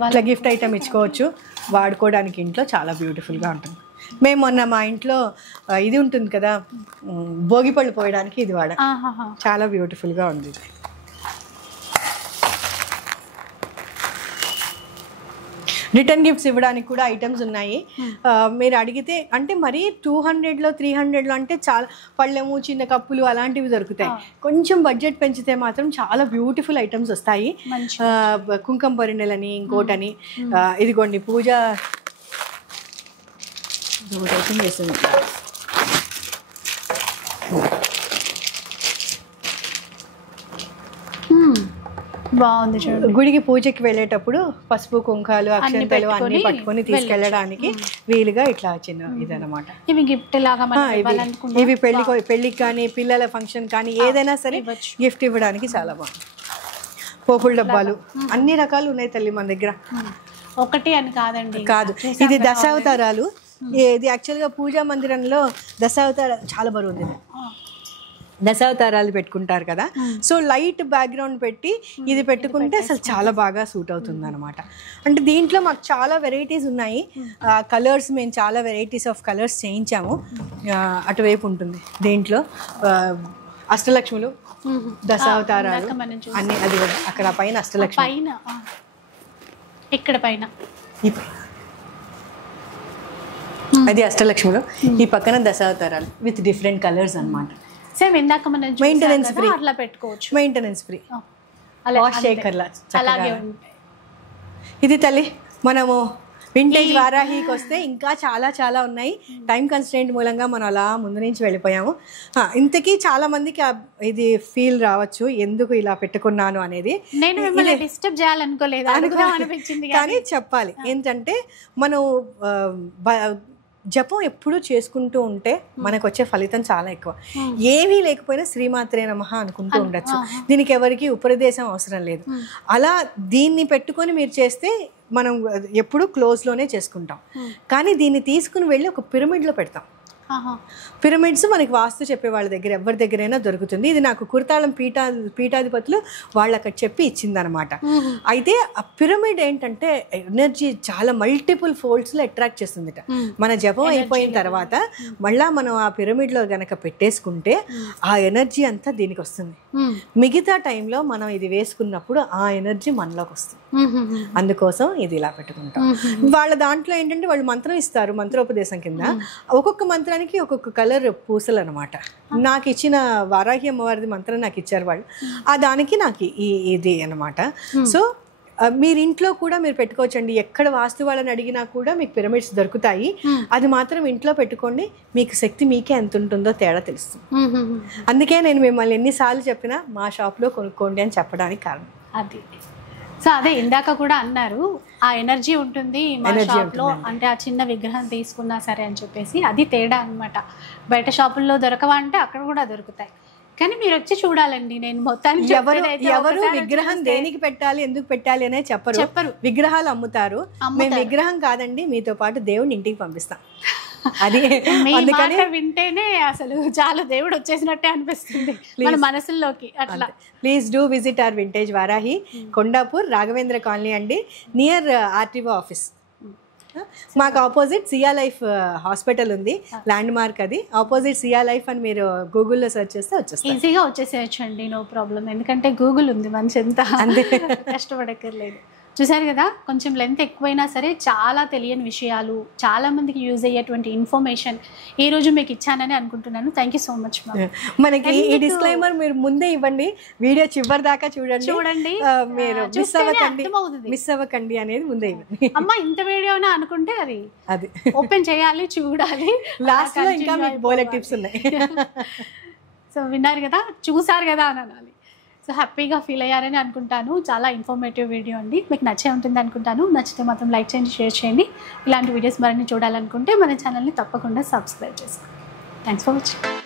ఇట్లా గిఫ్ట్ ఐటమ్ ఇచ్చుకోవచ్చు, వాడుకోవడానికి ఇంట్లో చాలా బ్యూటిఫుల్గా ఉంటుంది. మేము మొన్న మా ఇంట్లో ఇది ఉంటుంది కదా, భోగిపళ్ళు పోయడానికి ఇది వాడ, చాలా బ్యూటిఫుల్గా ఉంది. రిటర్న్ గిఫ్ట్స్ ఇవ్వడానికి కూడా ఐటమ్స్ ఉన్నాయి. మీరు అడిగితే అంటే మరీ 200లో 300లో అంటే చాలా పళ్ళెము, చిన్న కప్పులు అలాంటివి దొరుకుతాయి. కొంచెం బడ్జెట్ పెంచితే మాత్రం చాలా బ్యూటిఫుల్ ఐటమ్స్ వస్తాయి. కుంకుమ పరిణెలని, ఇంకోటని, ఇదిగోండి పూజ ఐటమ్ వేసింది. బాగుంది. గుడికి పూజకి వెళ్ళేటప్పుడు పసుపు కుంకాలు అక్షంతలు అన్ని పట్టుకొని తీసుకెళ్ళడానికి వీలుగా ఇట్లా చిన్న ఇదన్నమాట. ఇవి గిఫ్ట్ లాగా ఇవి పెళ్లికి కానీ పిల్లల ఫంక్షన్ కానీ ఏదైనా సరే గిఫ్ట్ ఇవ్వడానికి చాలా బాగుంది. పోపుల డబ్బాలు అన్ని రకాలు ఉన్నాయి తల్లి మన దగ్గర. ఒకటి అని కాదండి, కాదు, ఇది దశావతారాలు. ఇది యాక్చువల్గా పూజా మందిరంలో దశావతార చాలా బరువు ఉంది. దశావతారాలు పెట్టుకుంటారు కదా, సో లైట్ బ్యాక్గ్రౌండ్ పెట్టి ఇది పెట్టుకుంటే అసలు చాలా బాగా సూట్ అవుతుంది అనమాట. అంటే దీంట్లో మాకు చాలా వెరైటీస్ ఉన్నాయి, కలర్స్ మేము చాలా వెరైటీస్ ఆఫ్ కలర్స్ చేయించాము. అటువైపు ఉంటుంది దీంట్లో అష్టలక్ష్ములు, దశావతారాలు అన్ని, అది అక్కడ పైన అష్టలక్ష్మి పైన, ఇక్కడ పైన అది అష్టలక్ష్ములు, ఈ పక్కన దశావతారాలు విత్ డిఫరెంట్ కలర్స్ అన్నమాట. సేమ్ ఇందాక మనం మెయింటెనెన్స్ ఫ్రీ, అట్లా పెట్టుకోవచ్చు, మెయింటెనెన్స్ ఫ్రీ, వాష్ చేయకర్లా. అలాగే ఇది తల్లి మనము వింటేజ్ వారాహికి వస్తే ఇంకా చాలా చాలా ఉన్నాయి. టైం కన్స్ట్రెయింట్ మూలంగా మనం అలా ముందు నుంచి వెళ్ళిపోయాము. ఇంతకీ చాలా మందికి ఇది ఫీల్ రావచ్చు, ఎందుకు ఇలా పెట్టుకున్నాను అనేది. నేను మిమ్మల్ని డిస్టర్బ్ చేయాలనుకోలేదు, అనిపించింది కానీ చెప్పాలి. ఏంటంటే మనం జపం ఎప్పుడూ చేసుకుంటూ ఉంటే మనకు వచ్చే ఫలితం చాలా ఎక్కువ. ఏమీ లేకపోయినా శ్రీమాత్రే నమః అనుకుంటూ ఉండొచ్చు, దీనికి ఎవరికి ఉపదేశం అవసరం లేదు. అలా దీన్ని పెట్టుకొని మీరు చేస్తే మనం ఎప్పుడు క్లోజ్లోనే చేసుకుంటాం. కానీ దీన్ని తీసుకుని వెళ్ళి ఒక పిరమిడ్లో పెడతాం. పిరమిడ్స్ మనకి వాస్తు చెప్పే వాళ్ళ దగ్గర ఎవరి దగ్గరైనా దొరుకుతుంది. ఇది నాకు కుర్తాళం పీఠాధిపతులు వాళ్ళు అక్కడ చెప్పి ఇచ్చిందనమాట. అయితే ఆ పిరమిడ్ ఏంటంటే ఎనర్జీ చాలా మల్టిపుల్ ఫోల్డ్స్లో అట్రాక్ట్ చేస్తుందిట. మన జపం అయిపోయిన తర్వాత మళ్ళా మనం ఆ పిరమిడ్లో గనక పెట్టేసుకుంటే ఆ ఎనర్జీ అంతా దీనికి వస్తుంది. మిగతా టైంలో మనం ఇది వేసుకున్నప్పుడు ఆ ఎనర్జీ మనలోకి వస్తుంది. అందుకోసం ఇది ఇలా పెట్టుకుంటాం. వాళ్ళ దాంట్లో ఏంటంటే వాళ్ళు మంత్రం ఇస్తారు, మంత్రోపదేశం కింద. ఒక్కొక్క మంత్రానికి ఒక్కొక్క కలర్ పూసలు అనమాట. నాకు ఇచ్చిన వారాహి అమ్మవారిది మంత్రం నాకు ఇచ్చారు వాళ్ళు, ఆ దానికి నాకు ఇది అనమాట. సో మీరు ఇంట్లో కూడా మీరు పెట్టుకోవచ్చండి. ఎక్కడ వాస్తు వాళ్ళని అడిగినా కూడా మీకు పిరమిడ్స్ దొరుకుతాయి. అది మాత్రం ఇంట్లో పెట్టుకోండి, మీకు శక్తి మీకే ఎంత ఉంటుందో తేడా తెలుస్తుంది. అందుకే నేను మిమ్మల్ని ఎన్నిసార్లు చెప్పినా మా షాప్లో కొనుక్కోండి అని చెప్పడానికి కారణం అది. సో అదే ఇందాక కూడా అన్నారు, ఆ ఎనర్జీ ఉంటుంది మా షాప్లో, అంటే ఆ చిన్న విగ్రహం తీసుకున్నా సరే అని చెప్పేసి. అది తేడా అనమాట. బయట షాపుల్లో దొరకవా అంటే అక్కడ కూడా దొరుకుతాయి, కానీ మీరు వచ్చి చూడాలండి. నేను మొత్తానికి ఎవరు విగ్రహం దేనికి పెట్టాలి ఎందుకు పెట్టాలి అనే చెప్పరు. విగ్రహాలు అమ్ముతారు. మేము విగ్రహం కాదండి, మీతో పాటు దేవుడిని ఇంటికి పంపిస్తాం. అది వింటేనే అసలు చాలా దేవుడు వచ్చేసినట్టే అనిపిస్తుంది మన మనసుల్లోకి. అట్లా please do visit our vintage Varahi, Kondapur, Raghavendra colony అండి, నియర్ ఆర్టీఓ ఆఫీస్. మాకు ఆపోజిట్ సియా లైఫ్ హాస్పిటల్ ఉంది, ల్యాండ్ మార్క్. అది ఆపోజిట్ సియా లైఫ్ అని మీరు గూగుల్లో సెర్చ్ చేస్తే వచ్చేస్తుంది, ఈజీగా వచ్చేసేయచ్చు అండి, నో ప్రాబ్లం. ఎందుకంటే గూగుల్ ఉంది, మంచి ఎంత కష్టపడక్కర్లేదు. చూసారు కదా, కొంచెం లెంత్ ఎక్కువైనా సరే చాలా తెలియని విషయాలు, చాలా మందికి యూజ్ అయ్యేటువంటి ఇన్ఫర్మేషన్ ఈ రోజు మీకు ఇచ్చానని అనుకుంటున్నాను. Thank you so much. మనకి ఈ డిస్క్లైమర్ మీరు ముందే ఇవ్వండి, వీడియో చివరి దాకా చూడండి, మీరు మిస్ అవ్వకండి అనేది ముందే ఇవ్వండి. అమ్మ ఇంత వీడియోనా అనుకుంటే అది ఓపెన్ చేయాలి, చూడాలి. లాస్ట్ లో ఇంకా మీకు బోలెట్ టిప్స్ ఉన్నాయి. సో విన్నారు కదా, చూసారు కదా అని అనాలి. సో హ్యాపీగా ఫీల్ అయ్యారని అనుకుంటాను. చాలా ఇన్ఫర్మేటివ్ వీడియో అండి, మీకు నచ్చే ఉంటుంది అనుకుంటాను. నచ్చితే మాత్రం లైక్ చేయండి, షేర్ చేయండి. ఇలాంటి వీడియోస్ మరిన్ని చూడాలనుకుంటే మన ఛానల్ని తప్పకుండా సబ్స్క్రైబ్ చేసుకోండి. Thanks for watching.